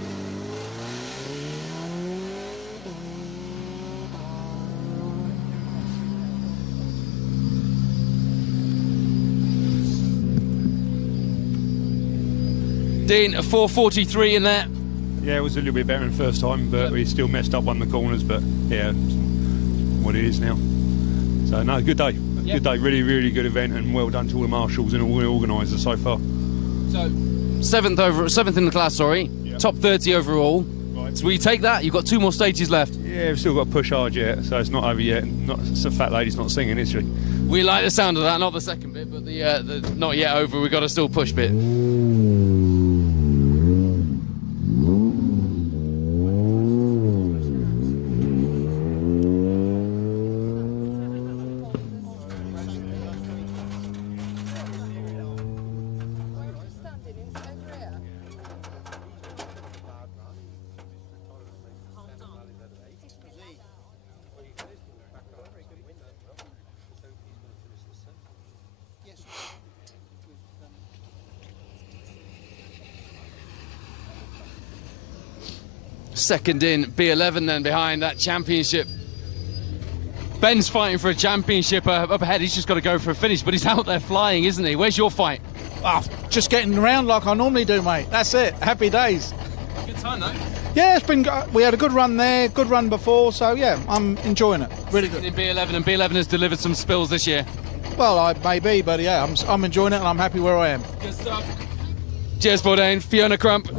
Dean, a 4:43 in there. Yeah, it was a little bit better than the first time, but we still messed up on the corners, but yeah, what it is now. So, no, good day. Good day. Really, really good event, and well done to all the marshals and all the organisers so far. So, seventh in the class, sorry. Yep. Top 30 overall. Right. So will you take that? You've got 2 more stages left. Yeah, we've still got to push hard yet, so it's not over yet. It's a fat lady's not singing, is she? We like the sound of that, not the second bit, but the not yet over, we've got to still push bit. Second in B11 then behind that championship. Ben's fighting for a championship up ahead. He's just got to go for a finish, but he's out there flying, isn't he? Where's your fight? Just getting around like I normally do, mate. That's it. Happy days. Good time, though. Yeah, it's been. We had a good run there, good run before, so yeah, I'm enjoying it. Really good. In B11, and B11 has delivered some spills this year. Well, I may be, but yeah, I'm enjoying it, and I'm happy where I am. Good stuff. Cheers, Bourdain. Fiona Crump.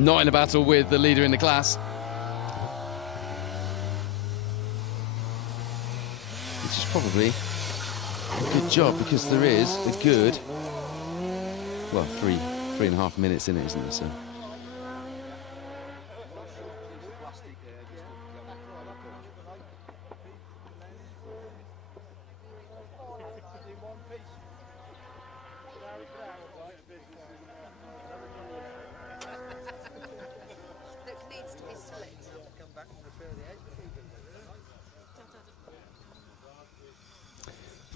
Not in a battle with the leader in the class. Which is probably a good job, because there is a good, well, 3.5 minutes in it, isn't there? So.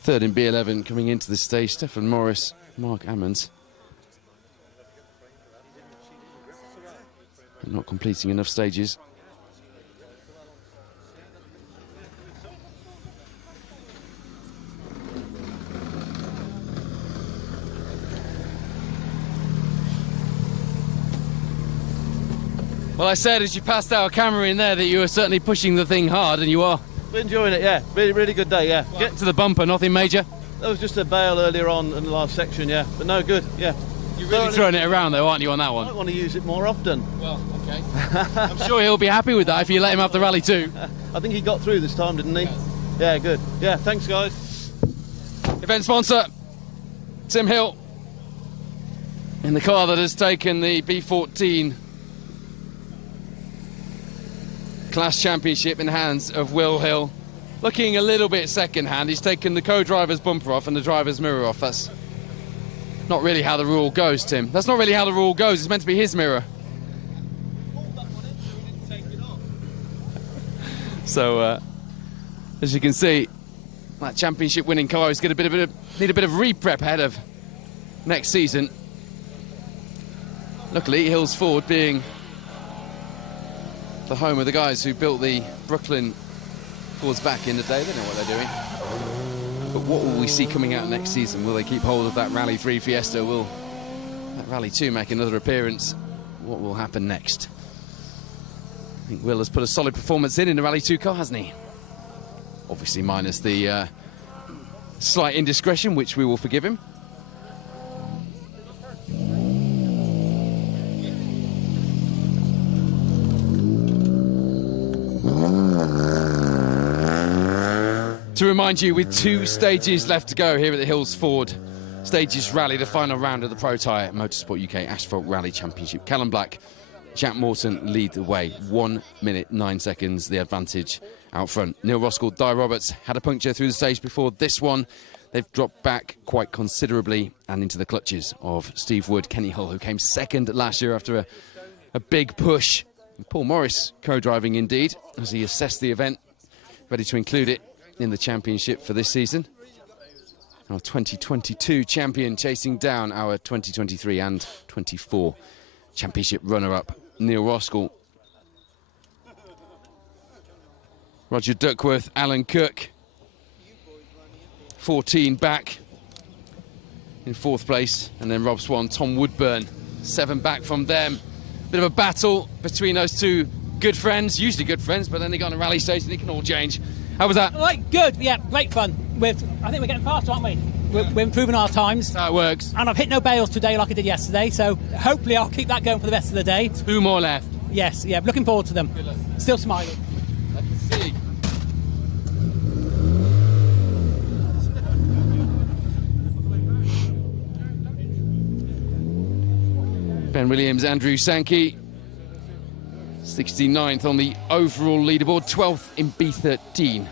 Third in B11 coming into the stage, Stefan Morris, Mark Ammons. Not completing enough stages. Well, I said as you passed our camera in there that you were certainly pushing the thing hard, and you are. We're enjoying it, yeah. Really good day, yeah. Get to the bumper, nothing major. That was just a bail earlier on in the last section, yeah. But no, good, yeah. You're really throwing it around though, aren't you, on that one? I want to use it more often. Well, okay. I'm sure he'll be happy with that if you let him have the rally too. I think he got through this time, didn't he? Yeah, good. Yeah, thanks, guys. Event sponsor, Tim Hill, in the car that has taken the B14 Class Championship in the hands of Will Hill. Looking a little bit second-hand. He's taken the co-driver's bumper off and the driver's mirror off. That's not really how the rule goes, Tim. That's not really how the rule goes. It's meant to be his mirror. So, as you can see, that championship-winning car is going to need a bit of re-prep ahead of next season. Luckily, Hill's Ford being the home of the guys who built the Brooklyn Fords back in the day, they know what they're doing. But what will we see coming out next season? Will they keep hold of that Rally 3 Fiesta? Will that Rally 2 make another appearance? What will happen next? I think Will has put a solid performance in the Rally 2 car, hasn't he? Obviously minus the slight indiscretion, which we will forgive him. To remind you, with 2 stages left to go here at the Hills Ford Stages Rally, the final round of the Pro Tyre Motorsport UK Asphalt Rally Championship. Callum Black, Jack Morton lead the way. 1 minute 9 seconds, the advantage out front. Neil Roskell, Di Roberts had a puncture through the stage before this one. They've dropped back quite considerably and into the clutches of Steve Wood, Kenny Hull, who came second last year after a big push. And Paul Morris co-driving indeed as he assessed the event, ready to include it in the championship for this season. Our 2022 champion chasing down our 2023 and 24 championship runner-up, Neil Roskell. Roger Duckworth, Alan Cook, 14 back in 4th place, and then Rob Swan, Tom Woodburn, 7 back from them. Bit of a battle between those two good friends, usually good friends, but then they got on a rally stage and they can all change. How was that? Right, good, yeah, great fun. I think we're getting faster, aren't we? We're improving our times. That's how it works. And I've hit no bails today like I did yesterday, so hopefully I'll keep that going for the rest of the day. 2 more left. Yes, yeah, looking forward to them. Still smiling. I can see. Ben Williams, Andrew Sankey, 69th on the overall leaderboard, 12th in B13.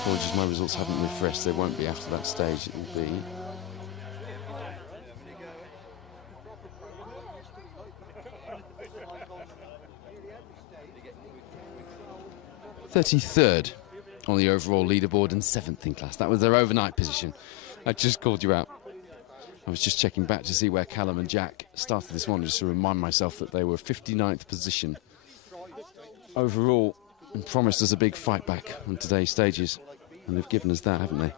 Apologies, my results haven't refreshed. They won't be after that stage. It will be 33rd on the overall leaderboard and 7th in class. That was their overnight position. I just called you out. I was just checking back to see where Callum and Jack started this one, just to remind myself that they were 59th position overall and promised us a big fight back on today's stages. And they've given us that, haven't they?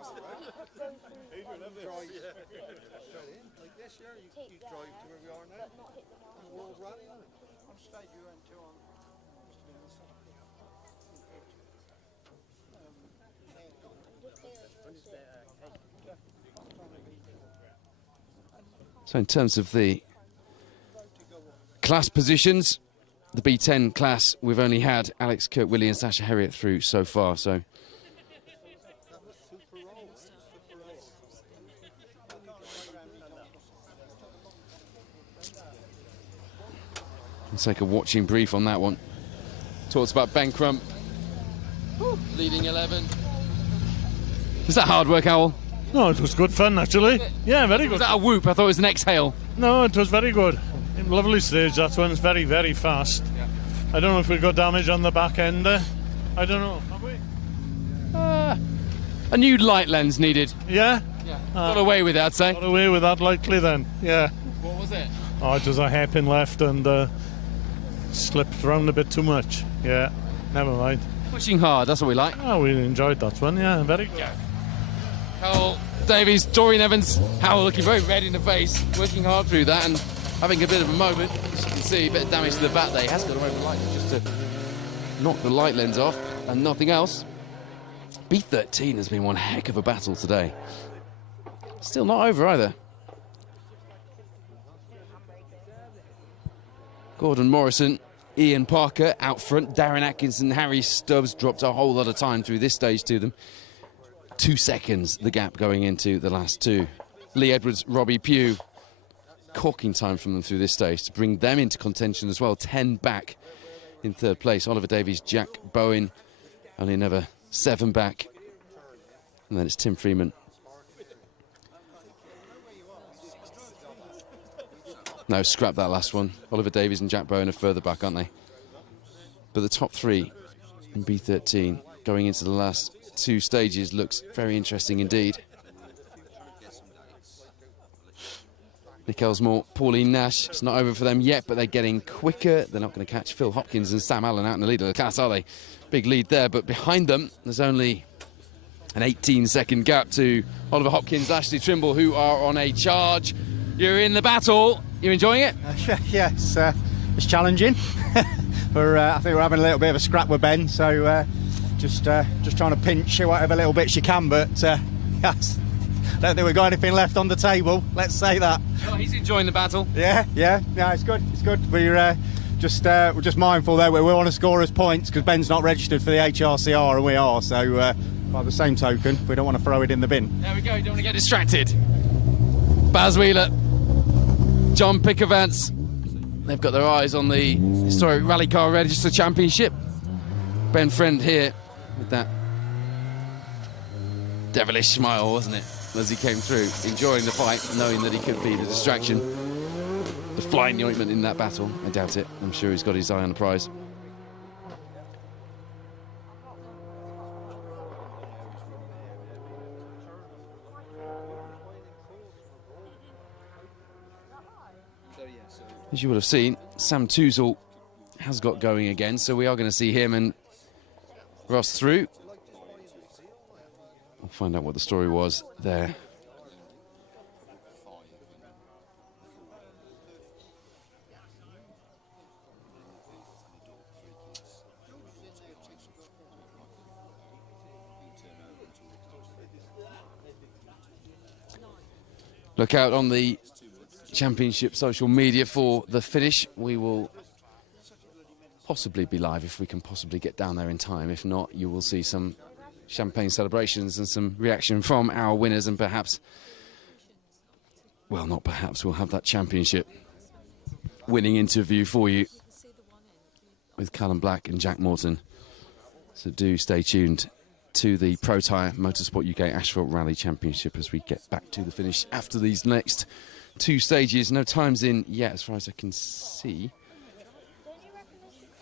So in terms of the class positions, the B10 class, we've only had Alex Kirk-Willie and Sasha Herriot through so far, so I'll take a watching brief on that one. Talks about Ben Crump leading 11. Was that hard work, Owl? No, it was good fun, actually. Yeah, very good. Was that a whoop? I thought it was an exhale. No, it was very good. Lovely stage, that one. It's very, very fast. I don't know if we got damage on the back end there. I don't know. Have we? A new light lens needed. Yeah? Got away with it, I'd say. Got away with that likely then, yeah. What was it? Oh, it was a hairpin left and slipped around a bit too much. Yeah, never mind. Pushing hard, that's what we like. Oh, we enjoyed that one, yeah, very good. Cole Davies, Dorian Evans, Howell looking very red in the face, working hard through that and having a bit of a moment. As you can see, a bit of damage to the bat there. He has got away with the light just to knock the light lens off and nothing else. B13 has been one heck of a battle today. Still not over either. Gordon Morrison, Ian Parker out front. Darren Atkinson, Harry Stubbs dropped a whole lot of time through this stage to them. 2 seconds, the gap going into the last two. Lee Edwards, Robbie Pugh, corking time from them through this stage to bring them into contention as well. 10 back in third place. Oliver Davies, Jack Bowen, only another 7 back. And then it's Tim Freeman. No, scrap that last one. Oliver Davies and Jack Bowen are further back, aren't they? But the top 3 in B13 going into the last 2 stages looks very interesting indeed. Nick Elsmore, Pauline Nash, it's not over for them yet, but they're getting quicker. They're not going to catch Phil Hopkins and Sam Allen out in the lead of the class, are they? Big lead there, but behind them, there's only an 18-second gap to Oliver Hopkins, Ashley Trimble, who are on a charge. You're in the battle. You enjoying it? Yeah, it's challenging. I think we're having a little bit of a scrap with Ben, so just trying to pinch whatever little bits you can, but yes, I don't think we've got anything left on the table, let's say that. Oh, he's enjoying the battle. Yeah, it's good. We're just mindful though, we want to score us points because Ben's not registered for the HRCR and we are, so by the same token, we don't want to throw it in the bin. There we go, don't want to get distracted. Baz Wheeler, John Pickervance, they've got their eyes on the historic Rally Car Register Championship. Ben Friend here with that devilish smile, wasn't it, as he came through, enjoying the fight, knowing that he could be the distraction, the fly in the ointment in that battle. I doubt it. I'm sure he's got his eye on the prize. As you would have seen, Sam Toozle has got going again, so we are going to see him and Ross through. We'll find out what the story was there. Look out on the Championship social media for the finish. We will possibly be live if we can possibly get down there in time. If not, you will see some champagne celebrations and some reaction from our winners, and perhaps, well, not perhaps, we'll have that championship winning interview for you with Callum Black and Jack Morton. So do stay tuned to the Pro Tyre Motorsport UK Asphalt Rally Championship as we get back to the finish after these next 2 stages. No times in yet as far as I can see.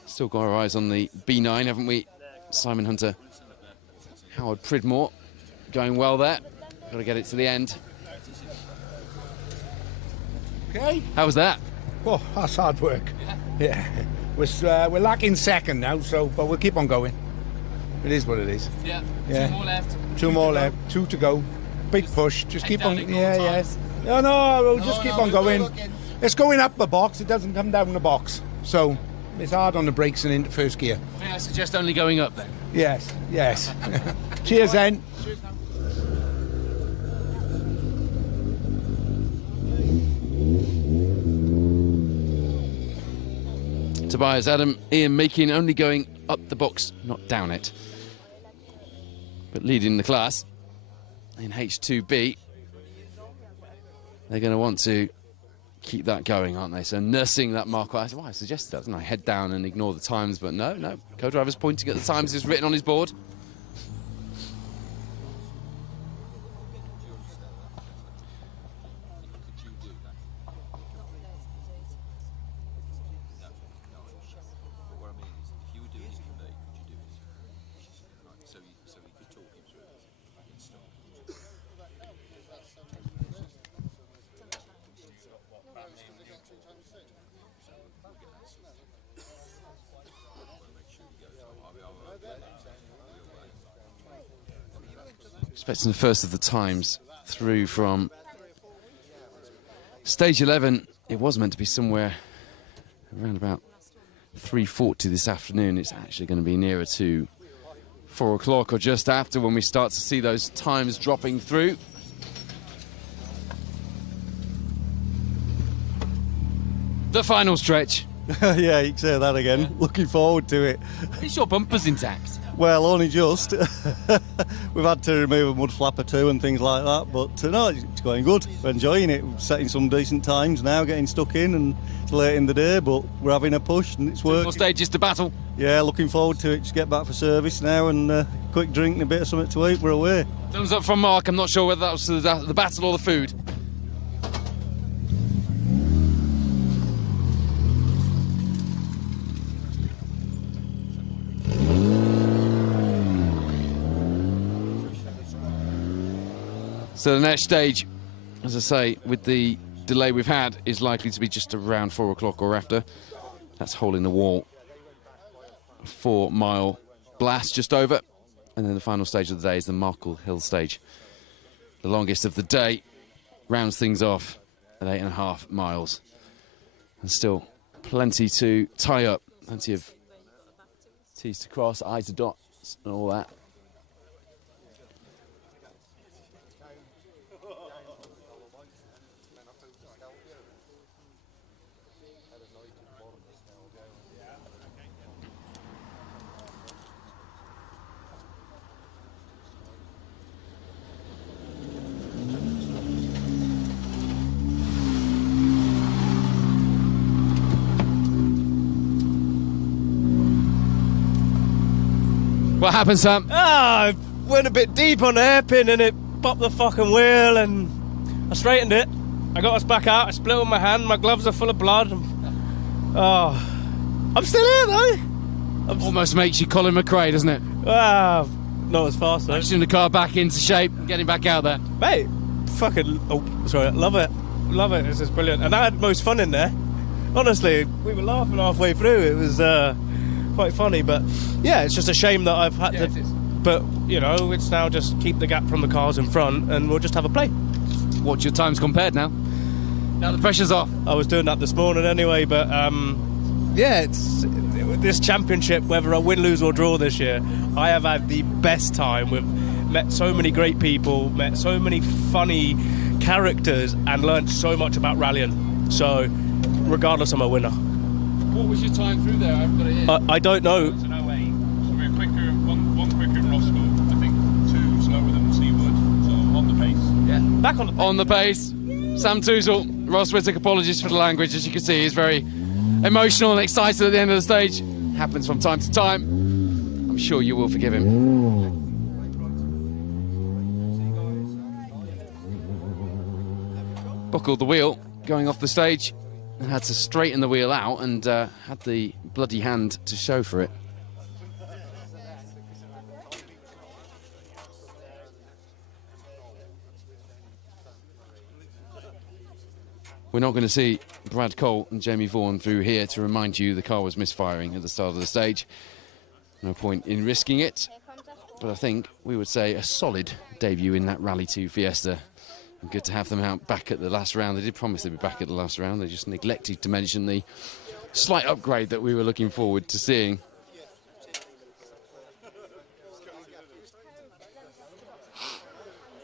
Still got our eyes on the B9, haven't we? Simon Hunter, Howard Pridmore going well there. Got to get it to the end. Okay. How was that? Oh, that's hard work. Yeah. We're lacking second now, but we'll keep on going. It is what it is. Yeah. 2 more left. 2 more left. 2 to go. Big push. Just keep on. Yeah. No, we'll just keep on going. It's going up the box. It doesn't come down the box. So it's hard on the brakes and into first gear. May I suggest only going up then? Yes. Cheers then. Tobias Adam, Ian Meakin only going up the box, not down it. But leading the class in H2B. They're going to want to keep that going, aren't they? So nursing that mark. I suggested that, didn't I? Head down and ignore the times, but no. Co-driver's pointing at the times is written on his board. Expecting the first of the times through from stage 11. It was meant to be somewhere around about 3:40 this afternoon. It's actually going to be nearer to 4 o'clock or just after when we start to see those times dropping through. The final stretch. Yeah, you can say that again. Looking forward to it. Is your bumpers intact? Well, only just. We've had to remove a mud flap or two and things like that, but no, it's going good. We're enjoying it. We're setting some decent times now, getting stuck in, and it's late in the day, but we're having a push and it's working. 2 more stages to battle. Yeah, looking forward to it. Just get back for service now and quick drink and a bit of something to eat. We're away. Thumbs up from Mark. I'm not sure whether that was the battle or the food. So the next stage, as I say, with the delay we've had, is likely to be just around 4 o'clock or after. That's hole in the wall. 4 mile blast just over. And then the final stage of the day is the Markle Hill stage. The longest of the day, rounds things off at 8.5 miles. And still plenty to tie up, plenty of T's to cross, I's to dots and all that. What happened, Sam? I went a bit deep on the hairpin and it popped the fucking wheel and I straightened it. I got us back out, I split with my hand, my gloves are full of blood. Oh, I'm still here though. Almost makes you Colin McRae, doesn't it? Ah, not as fast though. Pushing the car back into shape and getting back out there. Mate, fucking, oh, sorry, love it. Love it, this is brilliant. And I had the most fun in there. Honestly, we were laughing halfway through. It was quite funny, but yeah, it's just a shame that I've had to. But you know, it's now just keep the gap from the cars in front, and we'll just have a play. What's your times compared now? Now the pressure's off. I was doing that this morning anyway, but yeah, it's this championship. Whether I win, lose, or draw this year, I have had the best time. We've met so many great people, met so many funny characters, and learned so much about rallying. So, regardless, I'm a winner. What was your time through there? I haven't got it here. I don't know. So we're quicker, one quicker at Roscoe, I think 2 slower than Seawood, so on the pace. Yeah. Back on the pace. On the pace. Sam Toozle, Ross Whittock, apologies for the language. As you can see, he's very emotional and excited at the end of the stage. Happens from time to time. I'm sure you will forgive him. Buckled the wheel, going off the stage. And had to straighten the wheel out and had the bloody hand to show for it. We're not going to see Brad Cole and Jamie Vaughan through here to remind you the car was misfiring at the start of the stage. No point in risking it, but I think we would say a solid debut in that Rally 2 Fiesta. Good to have them out back at the last round. They did promise they'd be back at the last round. They just neglected to mention the slight upgrade that we were looking forward to seeing.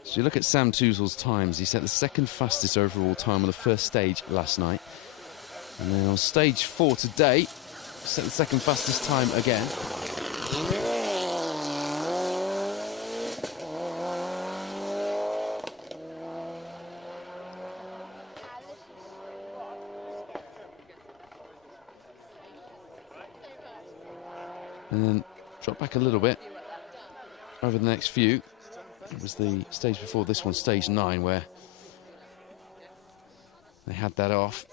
So you look at Sam Toozle's times. He set the 2nd fastest overall time on the first stage last night. And then on stage 4 today, set the 2nd fastest time again. And then drop back a little bit over the next few. It was the stage before this one, stage 9, where they had that off.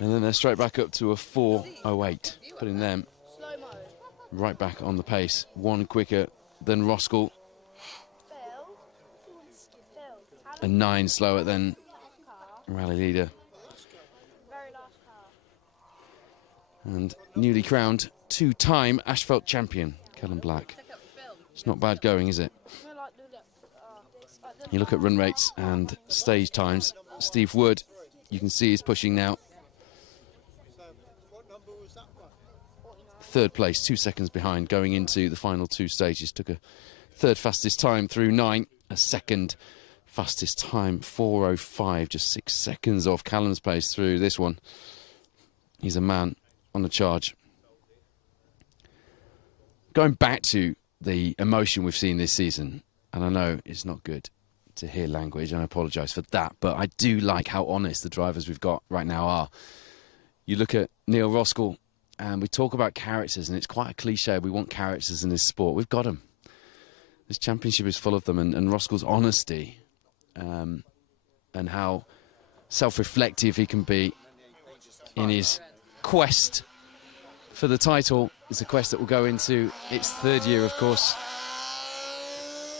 And then they're straight back up to a 4:08, putting them right back on the pace. 1 quicker than Roskell. And 9 slower than rally leader. And newly crowned 2-time asphalt champion, Callum Black. It's not bad going, is it? You look at run rates and stage times. Steve Wood, you can see, is pushing now. Third place, 2 seconds behind, going into the final 2 stages. Took a third fastest time through 9, a second fastest time 4:05, just 6 seconds off Callum's pace through this one. He's a man on the charge. Going back to the emotion we've seen this season, and I know it's not good to hear language, and I apologise for that, but I do like how honest the drivers we've got right now are. You look at Neil Roskell, and we talk about characters, and it's quite a cliche. We want characters in this sport. We've got them. This championship is full of them, and Roskell's honesty and how self-reflective he can be in his quest for the title. It's a quest that will go into its 3rd year, of course.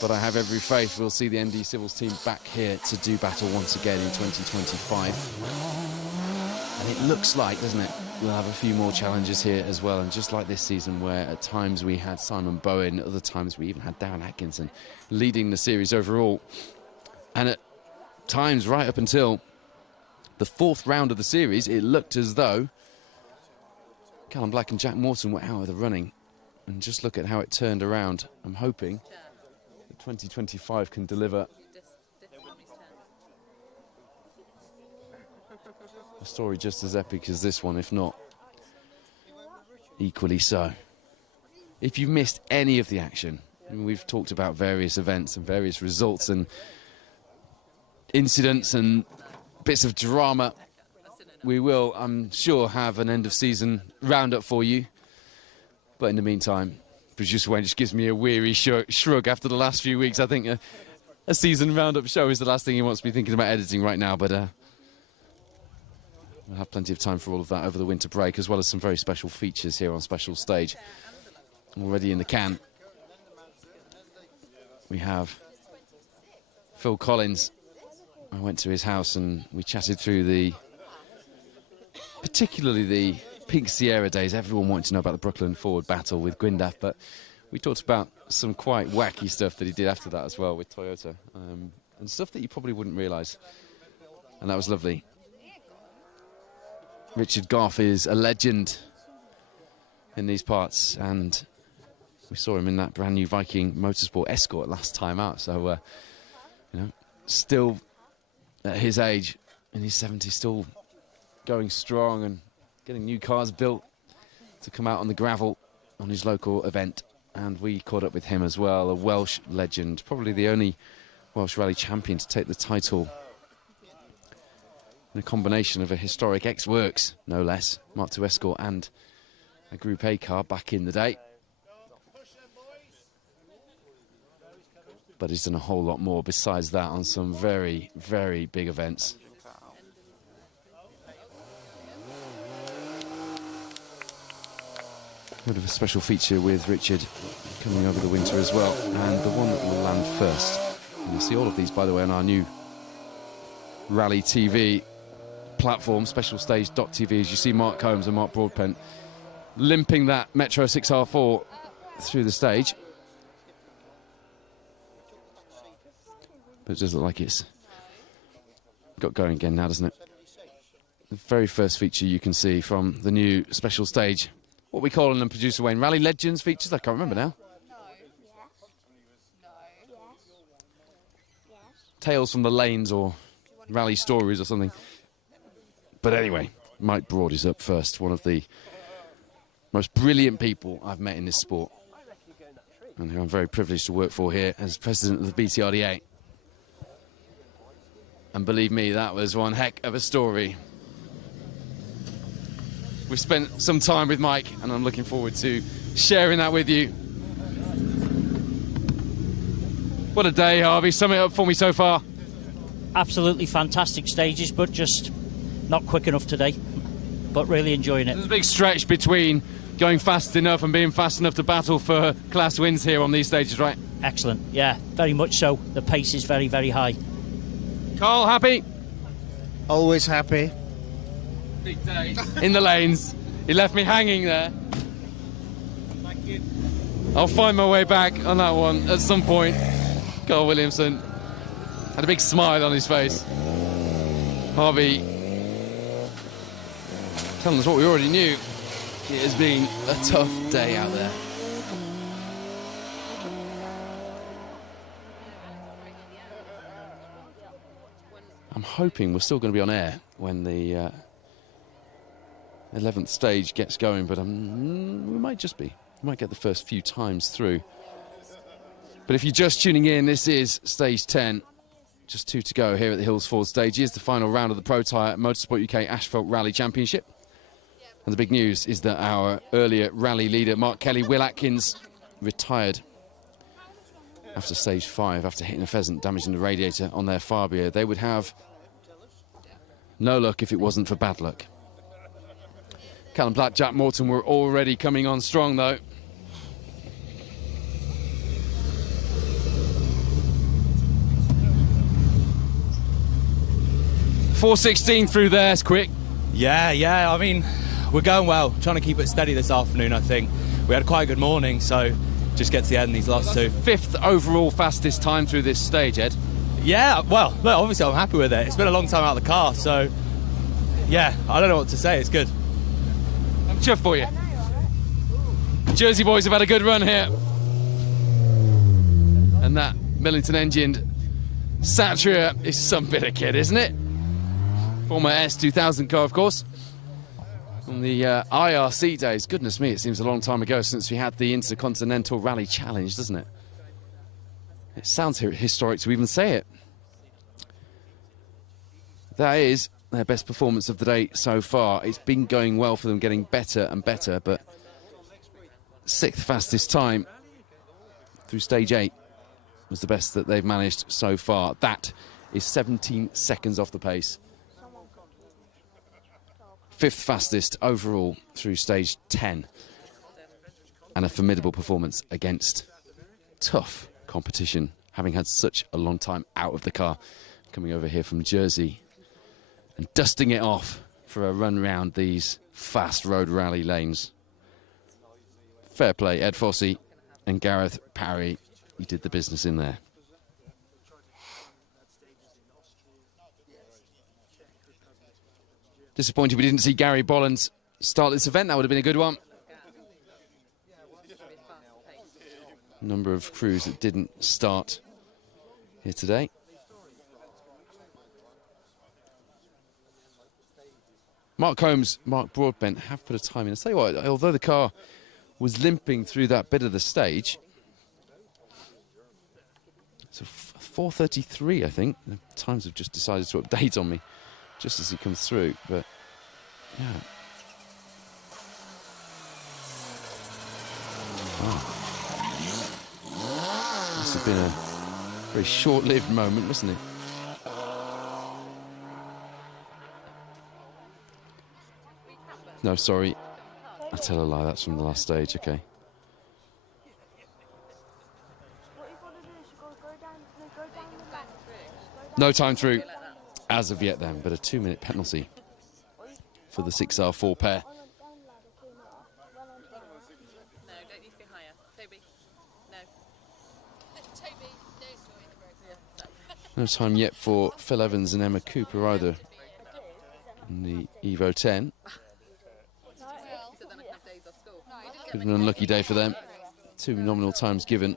But I have every faith we'll see the ND Civils team back here to do battle once again in 2025. And it looks like, doesn't it, we'll have a few more challenges here as well. And just like this season, where at times we had Simon Bowen, at other times we even had Darren Atkinson leading the series overall. And at times, right up until the 4th round of the series, it looked as though Callum Black and Jack Morton were out of the running. And just look at how it turned around. I'm hoping that 2025 can deliver a story just as epic as this one, if not equally so. If you've missed any of the action, I mean, we've talked about various events and various results and incidents and bits of drama. We will, I'm sure, have an end-of-season roundup for you. But in the meantime, producer Wayne just gives me a weary shrug after the last few weeks. I think a season roundup show is the last thing he wants to be thinking about editing right now, but we'll have plenty of time for all of that over the winter break, as well as some very special features here on Special Stage. Already in the can, we have Phil Collins. I went to his house and we chatted through particularly the Pink Sierra days. Everyone wanted to know about the Brooklyn Forward battle with Gwyndaf, but we talked about some quite wacky stuff that he did after that as well with Toyota, and stuff that you probably wouldn't realise, and that was lovely. Richard Goff is a legend in these parts, and we saw him in that brand new Viking Motorsport Escort last time out, so you know, still at his age, in his 70s, still going strong and getting new cars built to come out on the gravel on his local event. And we caught up with him as well, a Welsh legend, probably the only Welsh Rally champion to take the title in a combination of a historic X-Works, no less, Mark II Escort, and a Group A car back in the day. But he's done a whole lot more besides that on some very, very big events. Bit of a special feature with Richard coming over the winter as well, and the one that will land first. And you'll see all of these, by the way, on our new Rally TV platform, specialstage.tv, as you see Mark Combs and Mark Broadbent limping that Metro 6R4 through the stage. But it does look like it's got going again now, doesn't it? The very first feature you can see from the new Special Stage. What are we calling them, producer Wayne? Rally Legends features? I can't remember now. Tales from the Lanes or Rally Stories or something. But anyway, Mike Broad is up first, one of the most brilliant people I've met in this sport, and who I'm very privileged to work for here as president of the BTRDA. And believe me, that was one heck of a story. We've spent some time with Mike, and I'm looking forward to sharing that with you. What a day, Harvey. Sum it up for me so far. Absolutely fantastic stages, but just not quick enough today. But really enjoying it. There's a big stretch between going fast enough and being fast enough to battle for class wins here on these stages, right? Excellent, yeah, very much so. The pace is very, very high. Carl, happy? Always happy. Big day in the lanes. He left me hanging there. I'll find my way back on that one at some point. Carl Williamson had a big smile on his face. Harvey telling us what we already knew. It has been a tough day out there. I'm hoping we're still going to be on air when the 11th stage gets going, but we might just be. We might get the first few times through. But if you're just tuning in, this is stage 10. Just 2 to go here at the Hillsford stages, the final round of the Pro Tyre Motorsport UK Asphalt Rally Championship. And the big news is that our earlier rally leader, Mark Kelly, Will Atkins, retired after stage 5, after hitting a pheasant, damaging the radiator on their Fabia. They would have no luck if it wasn't for bad luck. Callum Platt, Jack Morton were already coming on strong, though. .416 through there, it's quick. Yeah, I mean, we're going well. Trying to keep it steady this afternoon, I think. We had quite a good morning, so just get to the end these last two. 5th overall fastest time through this stage, Ed. Yeah, well, look, obviously I'm happy with it. It's been a long time out of the car, so yeah, I don't know what to say. It's good. I'm chuffed for you. Jersey boys have had a good run here. And that Millington-engined Satria is some bit of kid, isn't it? Former S2000 car, of course. On the IRC days. Goodness me, it seems a long time ago since we had the Intercontinental Rally Challenge, doesn't it? It sounds historic to even say it. That is their best performance of the day so far. It's been going well for them, getting better and better, but 6th fastest time through stage 8 was the best that they've managed so far. That is 17 seconds off the pace. 5th fastest overall through stage 10. And a formidable performance against tough competition, having had such a long time out of the car. Coming over here from Jersey and dusting it off for a run round these fast road rally lanes. Fair play, Ed Fossey and Gareth Parry. You did the business in there. Disappointed we didn't see Gary Bollins start this event. That would have been a good one. Number of crews that didn't start here today. Mark Holmes, Mark Broadbent have put a time in. I'll tell you what, although the car was limping through that bit of the stage, so 4:33, I think. The times have just decided to update on me just as he comes through, but yeah. Wow. This has been a very short-lived moment, wasn't it? No, sorry. I tell a lie, that's from the last stage, okay. No time through as of yet then, but a 2-minute penalty for the 6R4 pair. No time yet for Phil Evans and Emma Cooper either in the Evo 10. Been an unlucky day for them. 2 nominal times given.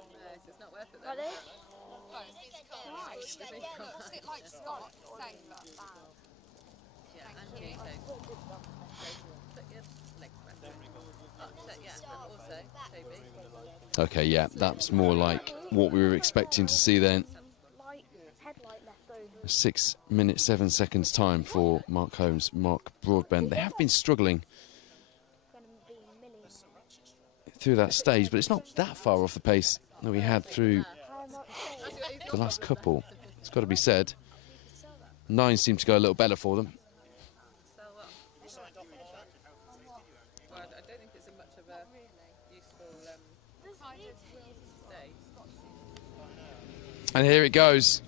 Okay, yeah, that's more like what we were expecting to see then. 6 minutes 7 seconds time for Mark Holmes, Mark Broadbent. They have been struggling through that stage, but it's not that far off the pace that we had through the last couple. It's got to be said. 9 seemed to go a little better for them. And here it goes.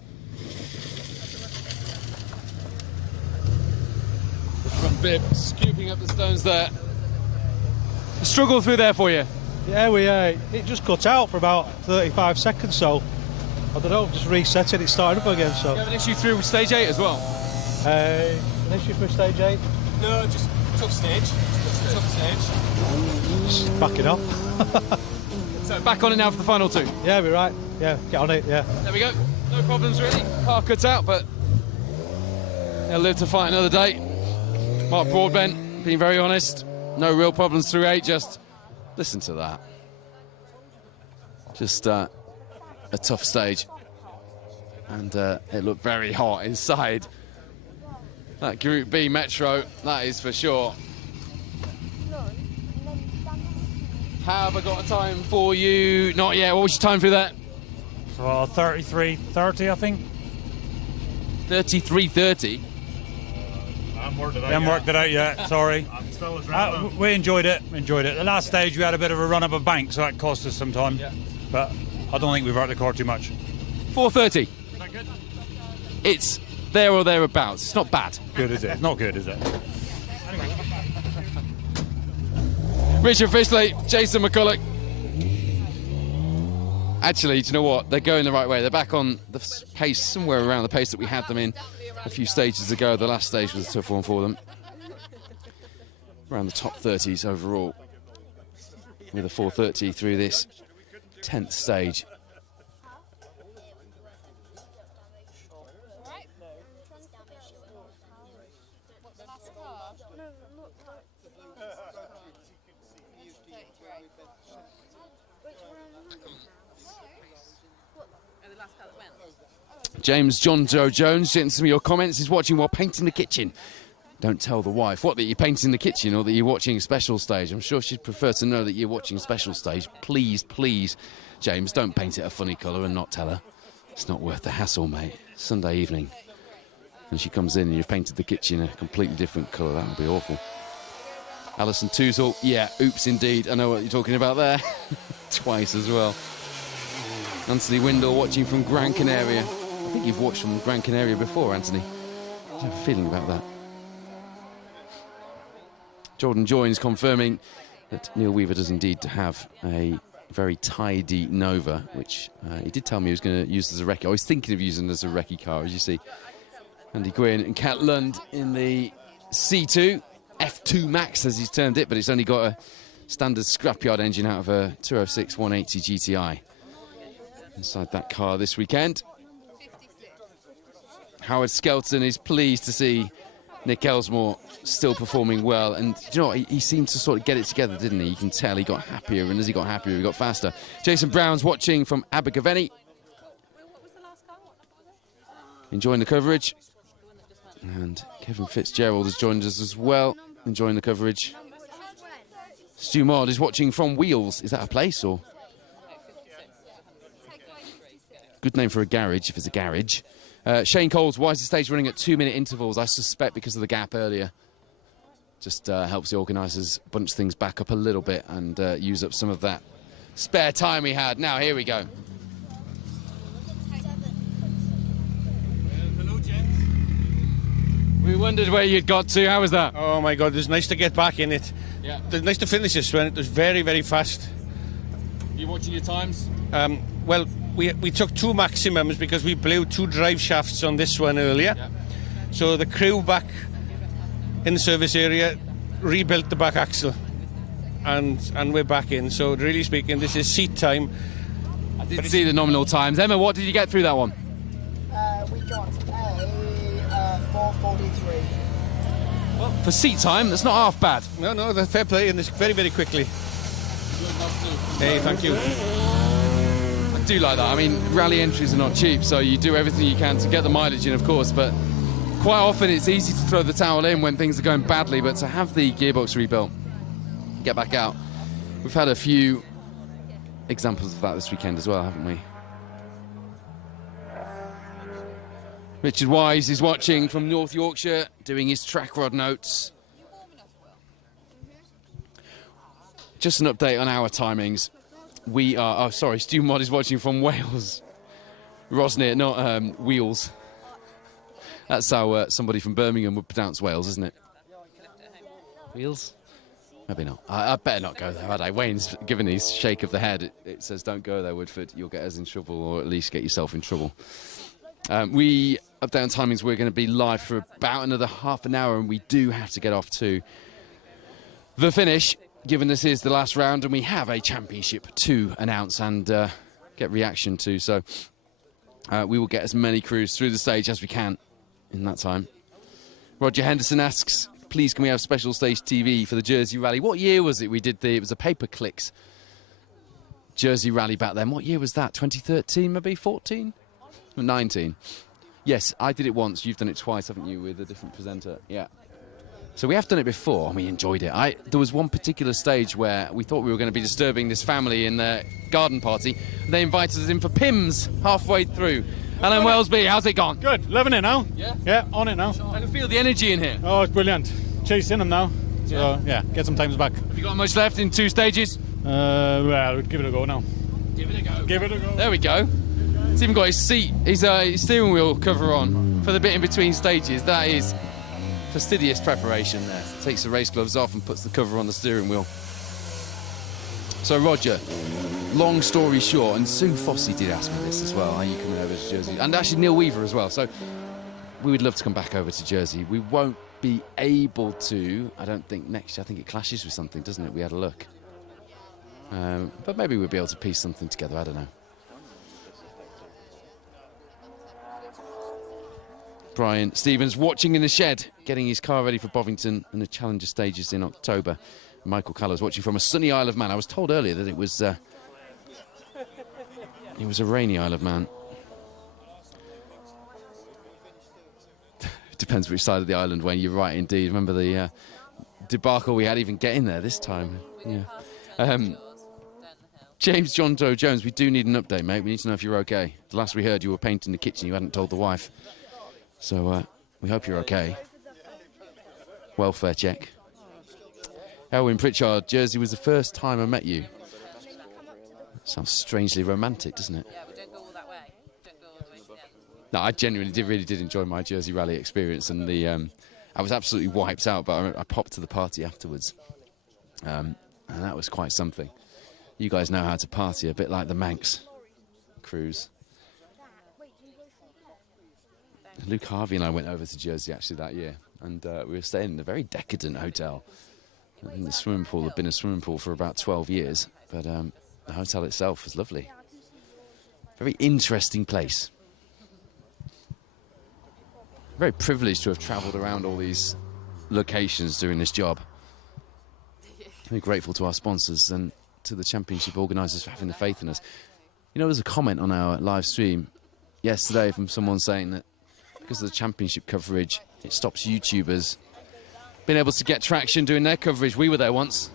The front bib scooping up the stones there. Struggle through there for you. Yeah, it just cut out for about 35 seconds, so I don't know, just reset it, it started up again. So. You have an issue through stage 8 as well? An issue for stage 8? No, just tough stage. Just back it off. So back on it now for the final 2? Yeah, we're right. Yeah, get on it, yeah. There we go. No problems really. Car cuts out, but they'll live to fight another day. Mark Broadbent being very honest. No real problems through 8, just listen to that. Just a tough stage. And it looked very hot inside. That Group B Metro, that is for sure. Have I got a time for you? Not yet. What was your time through that? 33:30, I think. 33:30. Haven't worked it out yet, sorry. We enjoyed it. The last stage we had a bit of a run up a bank, so that cost us some time. But I don't think we've hurt the car too much. 4:30. It's there or thereabouts. It's not bad. Good, is it? It's not good, is it? Richard Fishley, Jason McCulloch. Actually, do you know what? They're going the right way. They're back on the pace, somewhere around the pace that we had them in a few stages ago. The last stage was a tough one for them. Around the top 30s overall. With a 4:30 through this 10th stage. James John Joe Jones, getting some of your comments. He's watching while painting the kitchen. Don't tell the wife. What, that you're painting the kitchen or that you're watching a special stage? I'm sure she'd prefer to know that you're watching a special stage. Please, please, James, don't paint it a funny colour and not tell her. It's not worth the hassle, mate. Sunday evening. And she comes in and you've painted the kitchen a completely different colour. That would be awful. Alison Toozle, yeah, oops indeed. I know what you're talking about there. Twice as well. Anthony Windle watching from Gran Canaria. I think you've watched from Gran Canaria before, Anthony. I have a feeling about that. Jordan Joynes confirming that Neil Weaver does indeed have a very tidy Nova, which he did tell me he was going to use as a recce. I was thinking of using it as a recce car, as you see. Andy Gwynn and Cat Lund in the C2, F2 Max as he's termed it, but it's only got a standard scrapyard engine out of a 206 180 GTI. Inside that car this weekend. Howard Skelton is pleased to see Nick Elsmore still performing well, and you know what, he seemed to sort of get it together, didn't he? You can tell he got happier, and as he got happier, he got faster. Jason Brown's watching from Abergavenny, enjoying the coverage, and Kevin Fitzgerald has joined us as well, enjoying the coverage. Stu Mord is watching from Wheels. Is that a place or? Good name for a garage if it's a garage. Shane Coles, why is the stage running at 2-minute intervals? I suspect because of the gap earlier. Just helps the organisers bunch things back up a little bit and use up some of that spare time we had. Now, here we go. We wondered where you'd got to. How was that? Oh, my God, it was nice to get back in it. Yeah. It was nice to finish this one. It was very, very fast. You watching your times? Well, we took 2 maximums because we blew 2 drive shafts on this one earlier. Yeah. So the crew back in the service area rebuilt the back axle and we're back in. So really speaking, this is seat time. I did see the nominal times. Emma, what did you get through that one? We got a 4:43. Well, for seat time, that's not half bad. No, that's fair play, and it's very, very quickly. Hey, thank you. I do like that. I mean, rally entries are not cheap, so you do everything you can to get the mileage in, of course, but quite often it's easy to throw the towel in when things are going badly, but to have the gearbox rebuilt, get back out. We've had a few examples of that this weekend as well, haven't we? Richard Wise is watching from North Yorkshire, doing his track rod notes. Just an update on our timings. We are, oh sorry, Stu Mod is watching from Wales. Rosnir, not Wheels. That's how somebody from Birmingham would pronounce Wales, isn't it? Wheels? Maybe not. I better not go there, had I? Wayne's given his shake of the head. It says, don't go there, Woodford. You'll get us in trouble, or at least get yourself in trouble. We, Up Down Timings, we're going to be live for about another half an hour, and we do have to get off to the finish, given this is the last round, and we have a championship to announce and get reaction to. So we will get as many crews through the stage as we can in that time. Roger Henderson asks, please can we have special stage TV for the Jersey Rally? What year was it we did it was a pay-per-clicks Jersey Rally back then. What year was that? 2013 maybe? 14? 19? Yes, I did it once. You've done it twice, haven't you, with a different presenter? Yeah. So we have done it before and we enjoyed it. There was one particular stage where we thought we were going to be disturbing this family in their garden party. They invited us in for Pims halfway through. Alan Wellesby, how's it gone? Good, loving it now. Yeah? Yeah, on it now. I can feel the energy in here. Oh, it's brilliant. Chasing them now. So, yeah, get some times back. Have you got much left in 2 stages? Well, give it a go now. Give it a go. Give it a go. There we go. He's even got his seat, his steering wheel cover on for the bit in between stages. That is fastidious preparation there. Takes the race gloves off and puts the cover on the steering wheel. So, Roger, long story short, and Sue Fossey did ask me this as well, are you coming over to Jersey? And actually Neil Weaver as well. So we would love to come back over to Jersey. We won't be able to, I don't think, next year. I think it clashes with something, doesn't it? We had a look. But maybe we'll be able to piece something together, I don't know. Brian Stevens watching in the shed, getting his car ready for Bovington and the Challenger stages in October. Michael Callows watching from a sunny Isle of Man. I was told earlier that it was a rainy Isle of Man. Depends which side of the island, Wayne. You're right, indeed. Remember the debacle we had even getting there this time. Yeah. James John Doe Jones, we do need an update, mate. We need to know if you're okay. The last we heard, you were painting the kitchen. You hadn't told the wife. So we hope you're okay. Welfare check. Elwyn Pritchard, Jersey was the first time I met you. Sounds strangely romantic, doesn't it? Yeah, we don't go all that way. Don't go all the way together. No, I genuinely really did enjoy my Jersey Rally experience, and I was absolutely wiped out, but I popped to the party afterwards, and that was quite something. You guys know how to party, a bit like the Manx cruise. Luke Harvey and I went over to Jersey actually that year, and we were staying in a very decadent hotel. I think the swimming pool had been a swimming pool for about 12 years, but the hotel itself was lovely. Very interesting place. Very privileged to have travelled around all these locations doing this job. Very grateful to our sponsors and to the championship organisers for having the faith in us. You know, there's a comment on our live stream yesterday from someone saying that because of the championship coverage, it stops YouTubers being able to get traction doing their coverage. We were there once,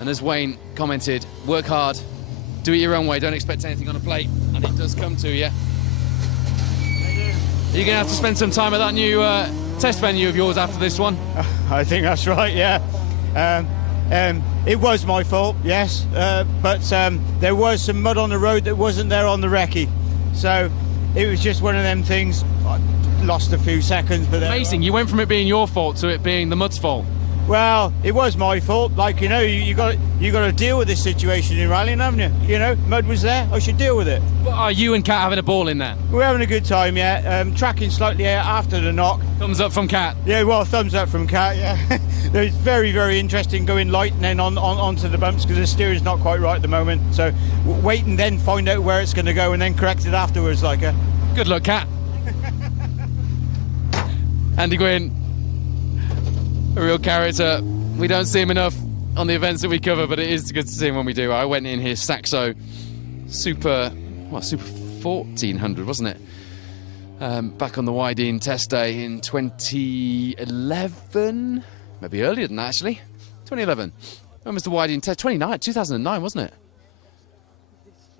and as Wayne commented, work hard, do it your own way, don't expect anything on a plate, and it does come to you. You're going to have to spend some time at that new test venue of yours after this one. I think that's right, yeah. It was my fault, yes, but there was some mud on the road that wasn't there on the recce, so it was just one of them things. I lost a few seconds, but amazing. You went from it being your fault to it being the mud's fault. Well, it was my fault. Like, you know, you got to deal with this situation in rallying, haven't you? You know, mud was there. I should deal with it. But are you and Kat having a ball in there? We're having a good time, yeah. Tracking slightly after the knock. Thumbs up from Kat. Yeah, well, thumbs up from Kat. Yeah. It's very, very interesting going light and then onto the bumps because the steering's not quite right at the moment. So wait and then find out where it's going to go and then correct it afterwards, like a. Good luck, Kat. Andy Gwynn, a real character. We don't see him enough on the events that we cover, but it is good to see him when we do. I went in his Saxo Super 1400, wasn't it? Back on the Wydene test day in 2011, maybe earlier than that, actually. 2011. When was the Wydene test? 2009, wasn't it?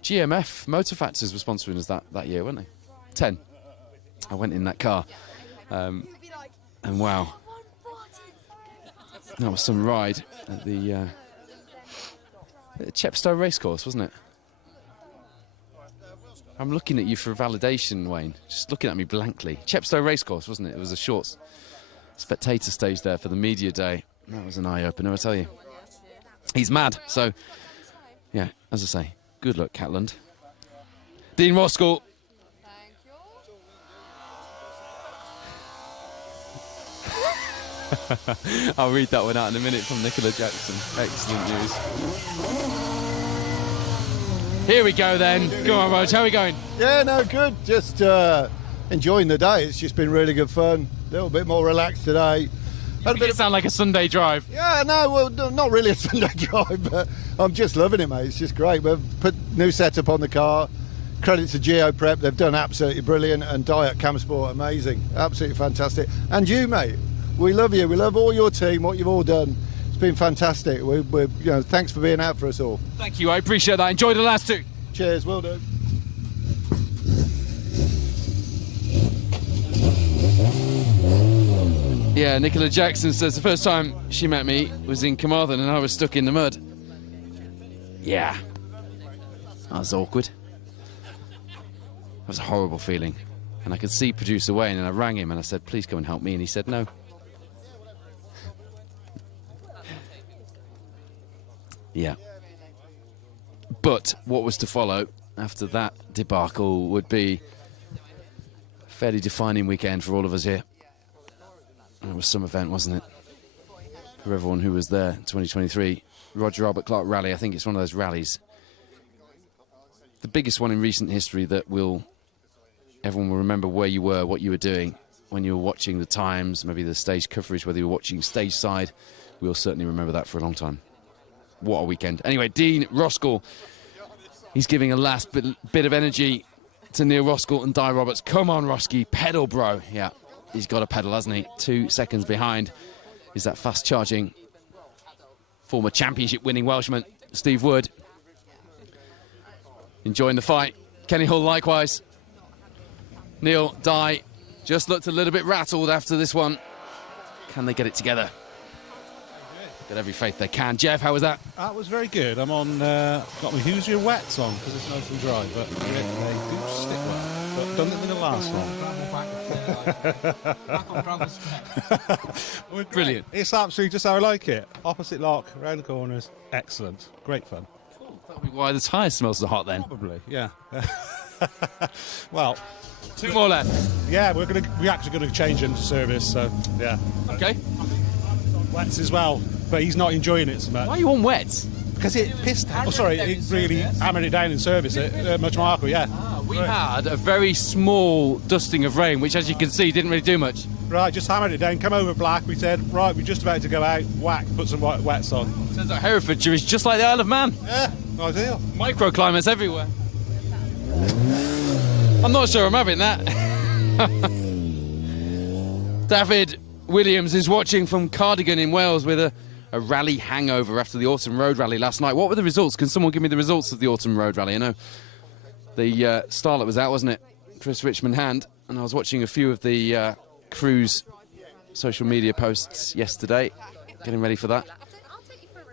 GMF Motor Factors were sponsoring us that year, weren't they? 10. I went in that car. And wow, that was some ride at the Chepstow Racecourse, wasn't it? I'm looking at you for validation, Wayne. Just looking at me blankly. Chepstow Racecourse, wasn't it? It was a short spectator stage there for the media day. That was an eye-opener, I tell you. he's mad. So, yeah, as I say, good luck, Catland. Dean Roskell. I'll read that one out in a minute from Nicola Jackson. Excellent news. Here we go then. Go on, Rog, how are we going? Yeah, no, good. Just enjoying the day. It's just been really good fun. A little bit more relaxed today. It sound like a Sunday drive. Yeah, no, well, not really a Sunday drive, but I'm just loving it, mate. It's just great. We've put new setup on the car. Credit to GeoPrep. They've done absolutely brilliant. And Diet Camsport, amazing. Absolutely fantastic. And you, mate. We love you. We love all your team, what you've all done. It's been fantastic. Thanks for being out for us all. Thank you. I appreciate that. Enjoy the last two. Cheers. Well done. Yeah, Nicola Jackson says the first time she met me was in Carmarthen and I was stuck in the mud. Yeah. That was awkward. That was a horrible feeling. And I could see producer Wayne, and I rang him and I said, please come and help me. And he said, no. Yeah. But what was to follow after that debacle would be a fairly defining weekend for all of us here. And it was some event, wasn't it? For everyone who was there, 2023 Roger Albert Clark Rally. I think it's one of those rallies, the biggest one in recent history, that everyone will remember where you were, what you were doing when you were watching the times, maybe the stage coverage, whether you were watching stage side. We'll certainly remember that for a long time. What a weekend. Anyway, Dean Roskell, he's giving a last bit of energy to Neil Roskell and Di Roberts. Come on, Roski, pedal, bro. Yeah, he's got a pedal, hasn't he? 2 seconds behind is that fast-charging former championship-winning Welshman, Steve Wood. Enjoying the fight. Kenny Hull likewise. Neil, Di, just looked a little bit rattled after this one. Can they get it together? Got every faith they can. Jeff, how was that? That was very good. I'm on, got my Hoosier wets on because it's nice and dry, but they do stick well. But don't let me the last one. Brilliant. It's absolutely just how I like it. Opposite lock, round the corners, excellent. Great fun. That'll be why the tyre smells so hot then. Probably, yeah. Well, 2 more left. Yeah, we're actually going to change him to service, so yeah. Okay. Wets as well, but he's not enjoying it so much. Why are you on wets? Because it pissed. Oh, sorry, it really hammered it down in service at Much Marco, yeah. We had a very small dusting of rain, which, as you can see, didn't really do much. Right, just hammered it down, come over black. We said, right, we're just about to go out, whack, put some wets on. Turns out Herefordshire is just like the Isle of Man. Yeah, ideal. Microclimates everywhere. I'm not sure I'm having that. David Williams is watching from Cardigan in Wales with a rally hangover after the Autumn Road Rally last night. What were the results? Can someone give me the results of the Autumn Road Rally? I know the starlet was out, wasn't it? Chris Richmond Hand. And I was watching a few of the crew's social media posts yesterday, getting ready for that.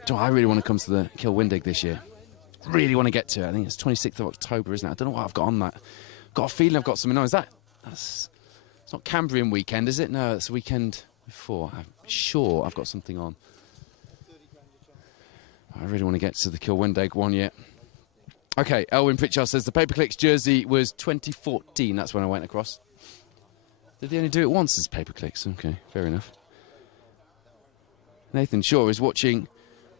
I really want to come to the Kilwindig this year. Really want to get to it. I think it's 26th of October, isn't it? I don't know what I've got on that. Got a feeling I've got something on. It's not Cambrian weekend, is it? No, it's the weekend before. I'm sure I've got something on. I really want to get to the Kilwindig one yet. Okay, Elwyn Pritchard says the Paperclicks jersey was 2014. That's when I went across. Did they only do it once as Paperclicks? Okay, fair enough. Nathan Shaw is watching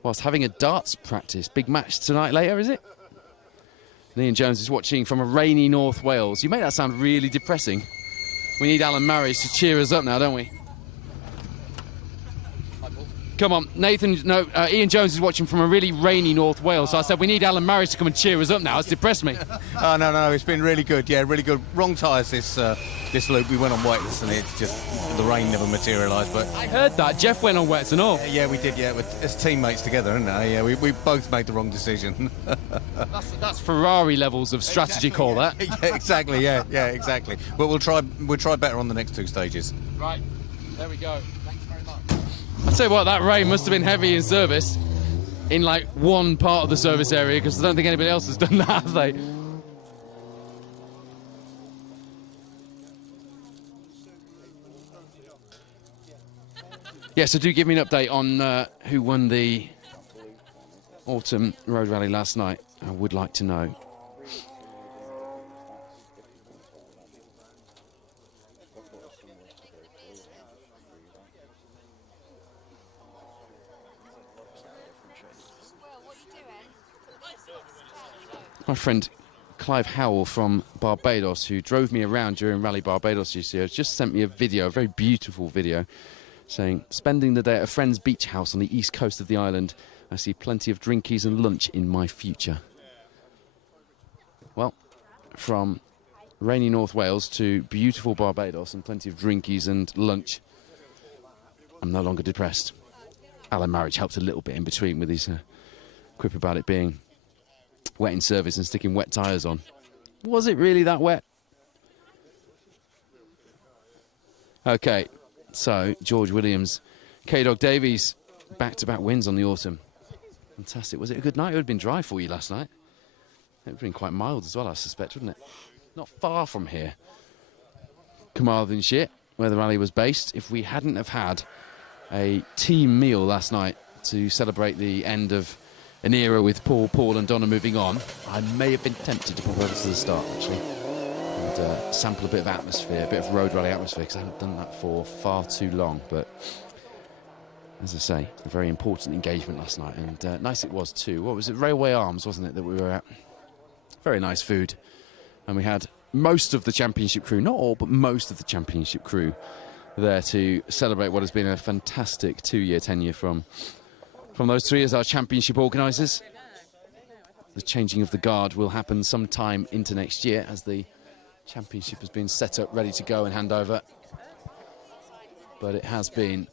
whilst having a darts practice. Big match tonight later, is it? And Ian Jones is watching from a rainy North Wales. You make that sound really depressing. We need Alan Marries to cheer us up now, don't we? Come on, Nathan. No, Ian Jones is watching from a really rainy North Wales. So I said we need Alan Marries to come and cheer us up now. It's depressed me. Oh no, it's been really good. Yeah, really good. Wrong tyres this loop. We went on wets and it just the rain never materialised. But I heard that Jeff went on wets and all. Yeah, we did. Yeah, as teammates together, isn't it? Yeah, we both made the wrong decision. That's Ferrari levels of strategy. Exactly, call that. Yeah, exactly. Yeah, exactly. But we'll try better on the next 2 stages. Right. There we go. Thanks very much. I tell you what, that rain must have been heavy in service, in like one part of the service area, because I don't think anybody else has done that, have they? Yeah, so do give me an update on who won the autumn road rally last night, I would like to know. My friend Clive Howell from Barbados, who drove me around during Rally Barbados this year, has just sent me a video, a very beautiful video, saying, spending the day at a friend's beach house on the east coast of the island, I see plenty of drinkies and lunch in my future. Well, from rainy North Wales to beautiful Barbados and plenty of drinkies and lunch, I'm no longer depressed. Alan Marriage helped a little bit in between with his quip about it being wet in service and sticking wet tyres on. Was it really that wet? Okay, so George Williams, K-Dog Davies, back-to-back wins on the autumn. Fantastic. Was it a good night? It would have been dry for you last night. It would have been quite mild as well, I suspect, wouldn't it? Not far from here, Carmarthenshire, where the rally was based. If we hadn't have had a team meal last night to celebrate the end of an era with Paul and Donna moving on, I may have been tempted to pop over to the start, actually, and sample a bit of atmosphere, a bit of road rally atmosphere, because I haven't done that for far too long. But as I say, a very important engagement last night, and nice it was too. What was it? Railway Arms, wasn't it, that we were at? Very nice food, and we had most of the championship crew, not all, but most of the championship crew there to celebrate what has been a fantastic 2-year tenure from those three as our championship organisers. The changing of the guard will happen sometime into next year as the championship has been set up, ready to go and hand over. But it has been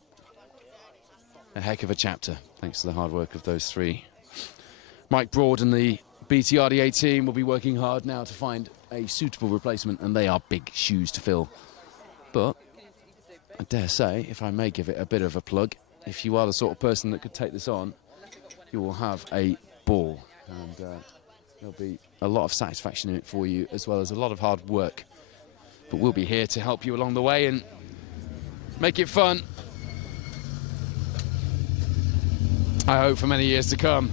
a heck of a chapter, thanks to the hard work of those three. Mike Broad and the BTRDA team will be working hard now to find a suitable replacement, and they are big shoes to fill. But I dare say, if I may give it a bit of a plug, if you are the sort of person that could take this on, you will have a ball, and there'll be a lot of satisfaction in it for you, as well as a lot of hard work. But we'll be here to help you along the way and make it fun, I hope, for many years to come.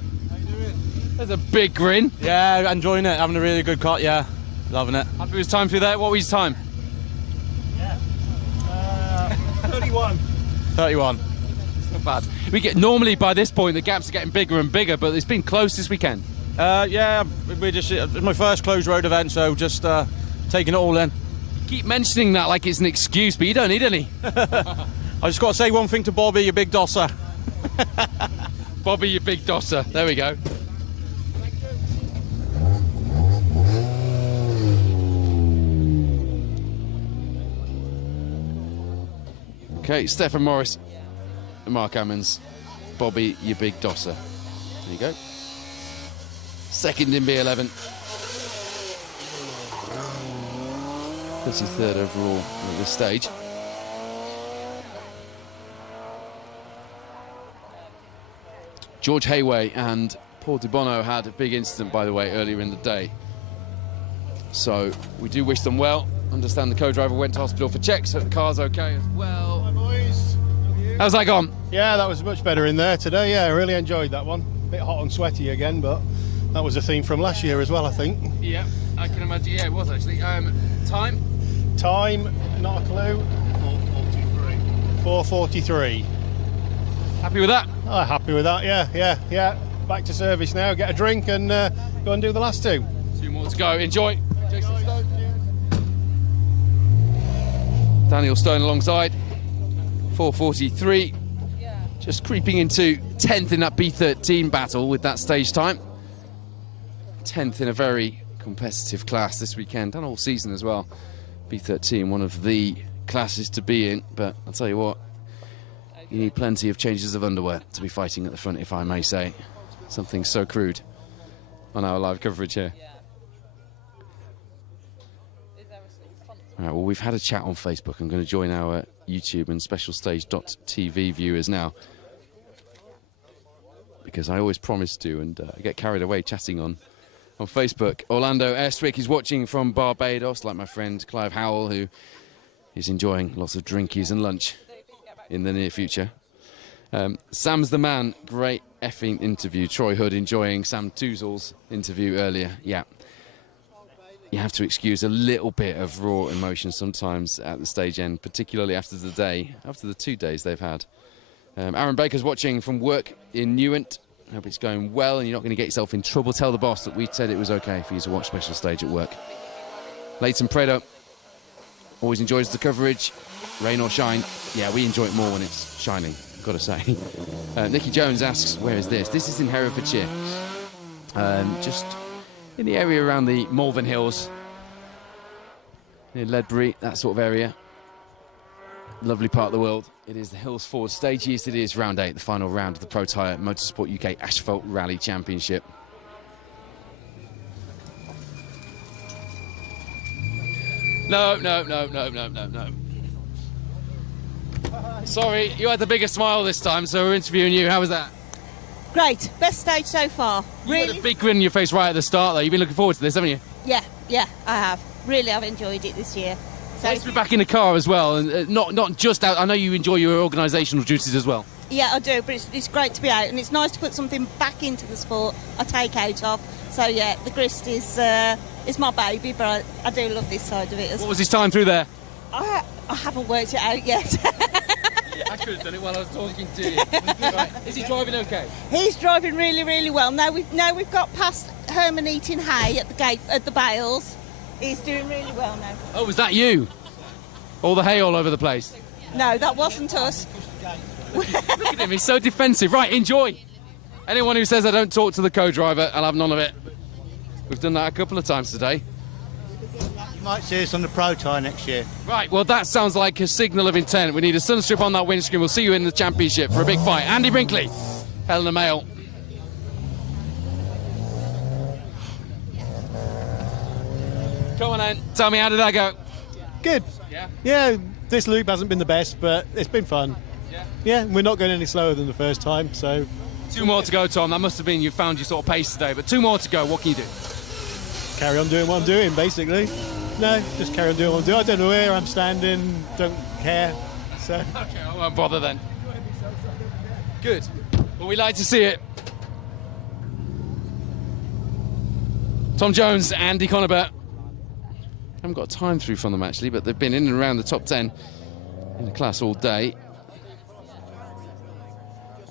There's a big grin. Yeah, enjoying it, having a really good cut, yeah, loving it. Happy with time through there? What was your time? 31. 31. Not bad. We get normally by this point the gaps are getting bigger and bigger, but it's been close this weekend. Yeah, it's my first closed road event, so just taking it all in. You keep mentioning that like it's an excuse, but you don't need any. I just got to say one thing to Bobby, you big dosser. Bobby, you big dosser. There we go. Okay, Stefan Morris and Mark Ammons. Bobby, you big dosser. There you go. Second in B11. 33rd overall at this stage. George Hayway and Paul De Bono had a big incident, by the way, earlier in the day. So we do wish them well. Understand the co-driver went to hospital for checks, so the car's okay as well. Hi boys. How's that gone? Yeah, that was much better in there today. Yeah, I really enjoyed that one. A bit hot and sweaty again, but that was a theme from last year as well, I think. Yeah, I can imagine. Yeah, it was actually. Time? Time, not a clue. 4:43. Happy with that? Oh, happy with that. Yeah. Back to service now. Get a drink and go and do the last two. 2 more to go. Enjoy. Jason Stone. Daniel Stone alongside. 4:43. Just creeping into 10th in that B13 battle with that stage time. 10th in a very competitive class this weekend and all season as well. B13, one of the classes to be in, but I'll tell you what, you need plenty of changes of underwear to be fighting at the front, if I may say. Something so crude on our live coverage here. All right, well, we've had a chat on Facebook. I'm going to join our YouTube and specialstage.tv viewers now, because I always promise to, and I get carried away chatting on Facebook. Orlando Estwick is watching from Barbados, like my friend Clive Howell, who is enjoying lots of drinkies and lunch in the near future. Sam's the man. Great effing interview. Troy Hood enjoying Sam Toozle's interview earlier. Yeah. You have to excuse a little bit of raw emotion sometimes at the stage end, particularly after the 2 days they've had. Aaron Baker's watching from work in Newent. Hope it's going well and you're not going to get yourself in trouble. Tell the boss that we said it was okay for you to watch special stage at work. Leighton Prado always enjoys the coverage, rain or shine. Yeah, we enjoy it more when it's shining, got to say. Nicky Jones asks, where is this? This is in Herefordshire. Just in the area around the Malvern Hills, near Ledbury, that sort of area. Lovely part of the world. It is the Hills Forward stage. Yes, it is round 8, the final round of the Pro Tyre Motorsport UK Asphalt Rally Championship. No. Sorry, you had the bigger smile this time, so we're interviewing you. How was that? Great, best stage so far. You had a big grin on your face right at the start, though. You've been looking forward to this, haven't you? Yeah, I have. Really, I've enjoyed it this year. So Nice to be back in the car as well, and not just out. I know you enjoy your organisational duties as well. yeah, I do, but it's great to be out, and it's nice to put something back into the sport I take out of. So yeah, the grist is my baby, but I do love this side of it as well. What was his time through there? I haven't worked it out yet. I could have done it while I was talking to you. Right. Is he driving okay? He's driving really, really well. Now we've got past Herman eating hay at the gate at the bales. He's doing really well now. Oh, was that you? All the hay all over the place. No, that wasn't us. Look at him, he's so defensive. Right, enjoy. Anyone who says I don't talk to the co-driver, I'll have none of it. We've done that a couple of times today. You might see us on the Pro Tyre next year. Right, well, that sounds like a signal of intent. We need a sunstrip on that windscreen. We'll see you in the championship for a big fight. Andy Brinkley, Helena Mail. Come on, then. Tell me, how did that go? Good. Yeah? Yeah, this loop hasn't been the best, but it's been fun. Yeah, we're not going any slower than the first time, so... 2 more to go, Tom. That must have been you found your sort of pace today, but 2 more to go. What can you do? Carry on doing what I'm doing, basically. No, just carry on doing what I'm doing. I don't know where I'm standing, don't care, so... Okay, I won't bother then. Good. Well, we like to see it. Tom Jones, Andy Conover. Haven't got time through from them, actually, but they've been in and around the top 10 in the class all day.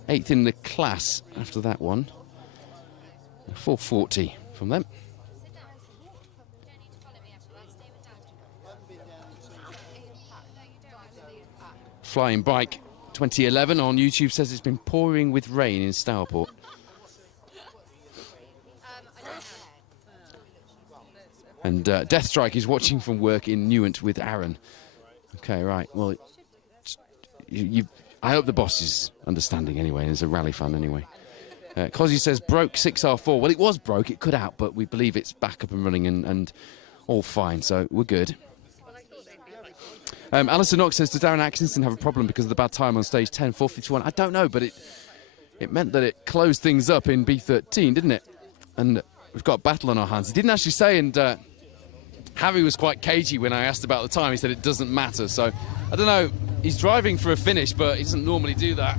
8th in the class after that one. 440 from them. Flying Bike 2011 on YouTube says it's been pouring with rain in Stourport. And Deathstrike is watching from work in Newent with Aaron. Okay, right. Well, I hope the boss is understanding anyway. There's a rally fan anyway. Cosy says broke 6R4. Well, it was broke. It could out, but we believe it's back up and running and all fine. So we're good. Alistair Knox says, did Darren Atkinson have a problem because of the bad time on stage 10, 451? I don't know, but it meant that it closed things up in B13, didn't it? And we've got a battle on our hands. He didn't actually say, and Harry was quite cagey when I asked about the time. He said it doesn't matter. So I don't know. He's driving for a finish, but he doesn't normally do that.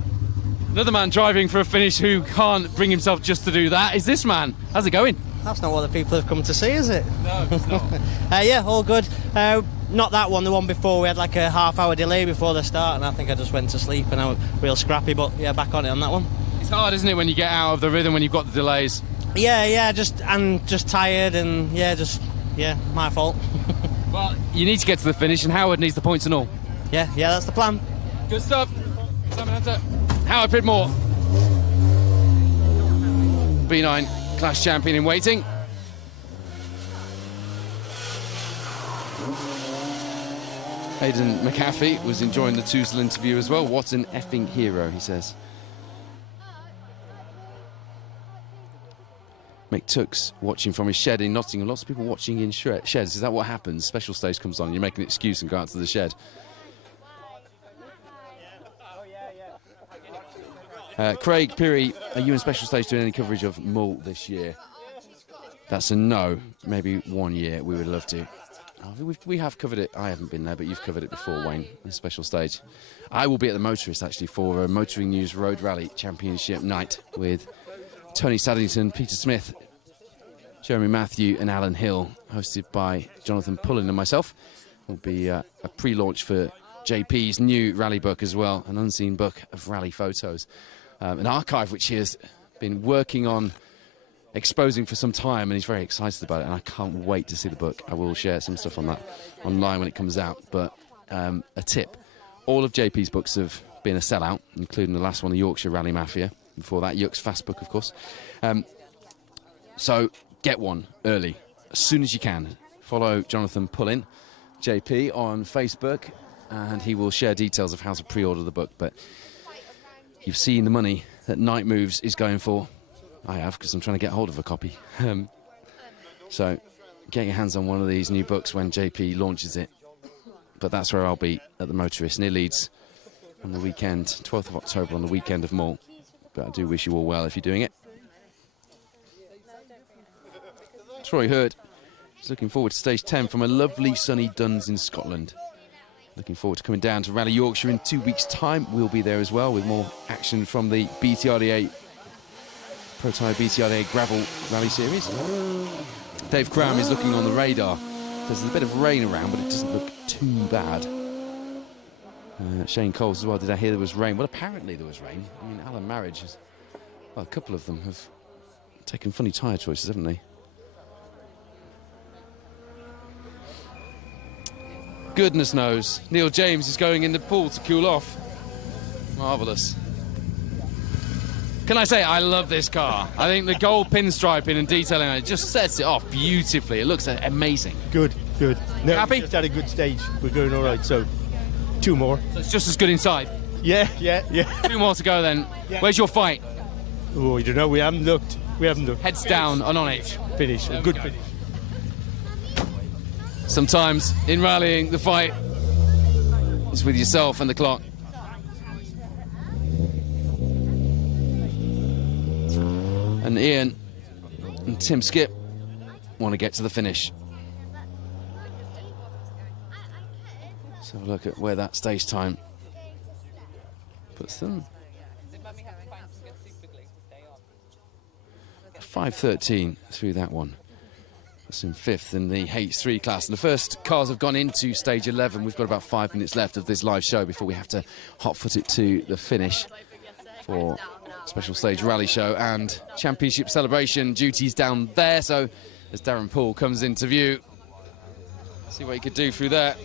Another man driving for a finish who can't bring himself just to do that is this man. How's it going? That's not what the people have come to see, is it? No, it's not. Yeah, all good. Not that one, the one before. We had like a half-hour delay before the start, and I think I just went to sleep and I was real scrappy, but yeah, back on it on that one. It's hard, isn't it, when you get out of the rhythm when you've got the delays? Yeah, just tired and yeah, my fault. Well, you need to get to the finish, and Howard needs the points and all. Yeah, that's the plan. Good stuff. Simon Hunter, Howard Pridmore. B9 class champion in waiting. Aidan McAfee was enjoying the Toozle interview as well. What an effing hero, he says. Mick Tooks watching from his shed in Nottingham. Lots of people watching in sheds. Is that what happens? Special stage comes on, you make an excuse and go out to the shed. Craig Peary, are you in special stage doing any coverage of Mull this year? That's a no. Maybe 1 year. We would love to. We have covered it. I haven't been there, but you've covered it before, Wayne, a special stage. I will be at the Motorist, actually, for a Motoring News Road Rally Championship night with Tony Saddington, Peter Smith, Jeremy Matthew and Alan Hill, hosted by Jonathan Pullen and myself. Will be a pre-launch for JP's new rally book as well, an unseen book of rally photos. An archive which he has been working on exposing for some time, and he's very excited about it, and I can't wait to see the book. I will share some stuff on that online when it comes out. But a tip, all of JP's books have been a sellout, including the last one, the Yorkshire Rally Mafia. Before that, Yuck's Fast Book, of course. So get one early, as soon as you can. Follow Jonathan Pullin, JP, on Facebook, and he will share details of how to pre-order the book. But you've seen the money that Night Moves is going for. I have, because I'm trying to get hold of a copy. So get your hands on one of these new books when JP launches it. But that's where I'll be, at the Motorist near Leeds on the weekend, 12th of October, on the weekend of Malt. But I do wish you all well if you're doing it. Troy Hurd is looking forward to stage 10 from a lovely sunny Duns in Scotland. Looking forward to coming down to Rally Yorkshire in 2 weeks' time. We'll be there as well with more action from the BTRDA Pro Tyre BTRDA Gravel Rally Series. Dave Cram is looking on the radar. There's a bit of rain around, but it doesn't look too bad. Shane Coles as well. Did I hear there was rain? Well, apparently there was rain. I mean, Alan Marriage, well, a couple of them have taken funny tyre choices, haven't they? Goodness knows. Neil James is going in the pool to cool off. Marvellous. Can I say, I love this car. I think the gold pinstriping and detailing on it just sets it off beautifully. It looks amazing. Good, good. No, happy? We just had a good stage. We're going all right, so 2 more. So it's just as good inside? Yeah. 2 more to go then. Yeah. Where's your fight? Oh, you don't know. We haven't looked. Heads down and on it. Finish. A good finish. Sometimes in rallying, the fight is with yourself and the clock. And Ian and Tim Skip want to get to the finish. Let's have a look at where that stage time puts them. 5:13 through that one. That's in 5th in the H3 class. And the first cars have gone into stage 11. We've got about 5 minutes left of this live show before we have to hot-foot it to the finish for special stage rally show and championship celebration duties down there. So as Darren Poole comes into view, see what he could do through there.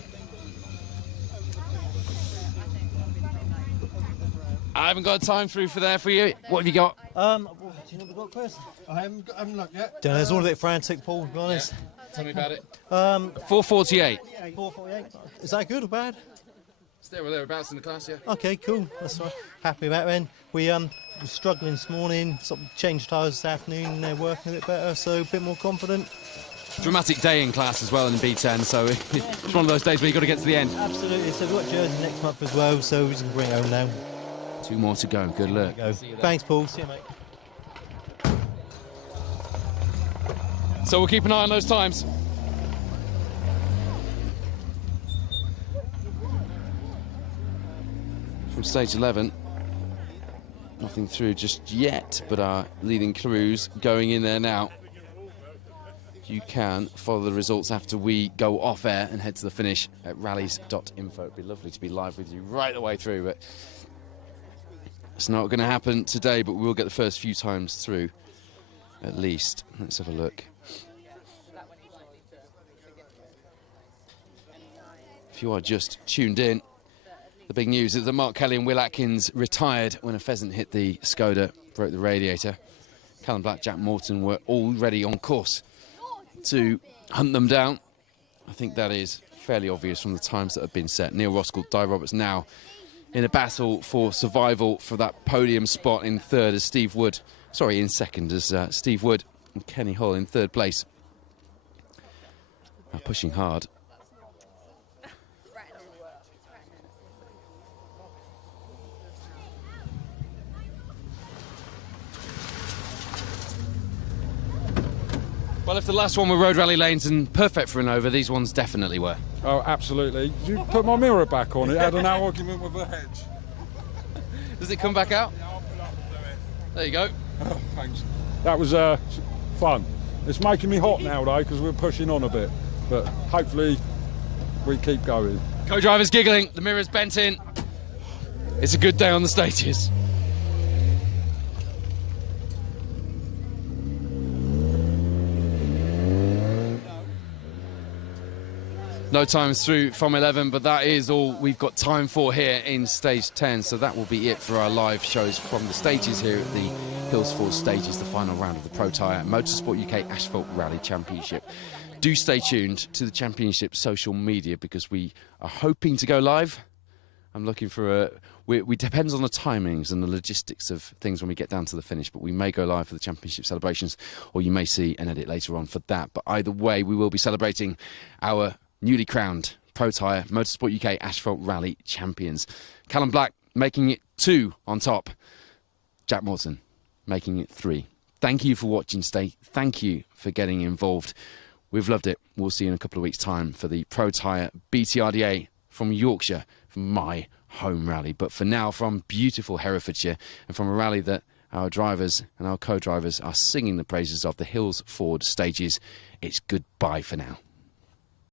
I haven't got a time through for you. What have you got? Do you know what we've got, Chris? I haven't looked yet. Don't know, it's all a bit frantic, Paul, to be honest. Yeah. Tell me about it. 4:48. 4:48. Is that good or bad? It's there or thereabouts in the class, yeah. Okay, cool. That's right. Happy about it then. We were struggling this morning, sort of changed tyres this afternoon, they're working a bit better, so a bit more confident. Dramatic day in class as well in B10, so it's one of those days where you've got to get to the end. Absolutely. So we've got Jersey next month as well, so we can bring it home now. 2 more to go. Good luck. Thanks, Paul. See you, mate. So we'll keep an eye on those times. From stage 11, nothing through just yet, but our leading crews going in there now. If you can, follow the results after we go off air and head to the finish at rallies.info. It'd be lovely to be live with you right the way through, but it's not going to happen today, but we'll get the first few times through at least. Let's have a look. If you are just tuned in, the big news is that Mark Kelly and Will Atkins retired when a pheasant hit the Skoda, broke the radiator. Callum Black, Jack Morton were already on course to hunt them down. I think that is fairly obvious from the times that have been set. Neil Roskell, Di Roberts now in a battle for survival for that podium spot in third as Steve Wood, sorry, in second as Steve Wood and Kenny Hull in third place. Are pushing hard. Well, if the last one were road rally lanes and perfect for an over, these ones definitely were. Oh, absolutely. Did you put my mirror back on? It had an argument with the hedge. Does it come back out? There you go. Oh, thanks. That was fun. It's making me hot now, though, because we're pushing on a bit. But hopefully we keep going. Co-driver's giggling, the mirror's bent in. It's a good day on the stages. No times through from 11, but that is all we've got time for here in stage 10. So that will be it for our live shows from the stages here at the Hillsford Stages, the final round of the Pro Tyre Motorsport UK Asphalt Rally Championship. Do stay tuned to the championship social media because we are hoping to go live. I'm looking for a... We depends on the timings and the logistics of things when we get down to the finish, but we may go live for the championship celebrations, or you may see an edit later on for that. But either way, we will be celebrating our newly crowned Pro Tyre Motorsport UK Asphalt Rally champions. Callum Black making it 2 on top. Jack Morton making it 3. Thank you for watching today. Thank you for getting involved. We've loved it. We'll see you in a couple of weeks' time for the Pro Tyre BTRDA from Yorkshire, from my home rally. But for now, from beautiful Herefordshire and from a rally that our drivers and our co-drivers are singing the praises of, the Hillsford Stages, it's goodbye for now.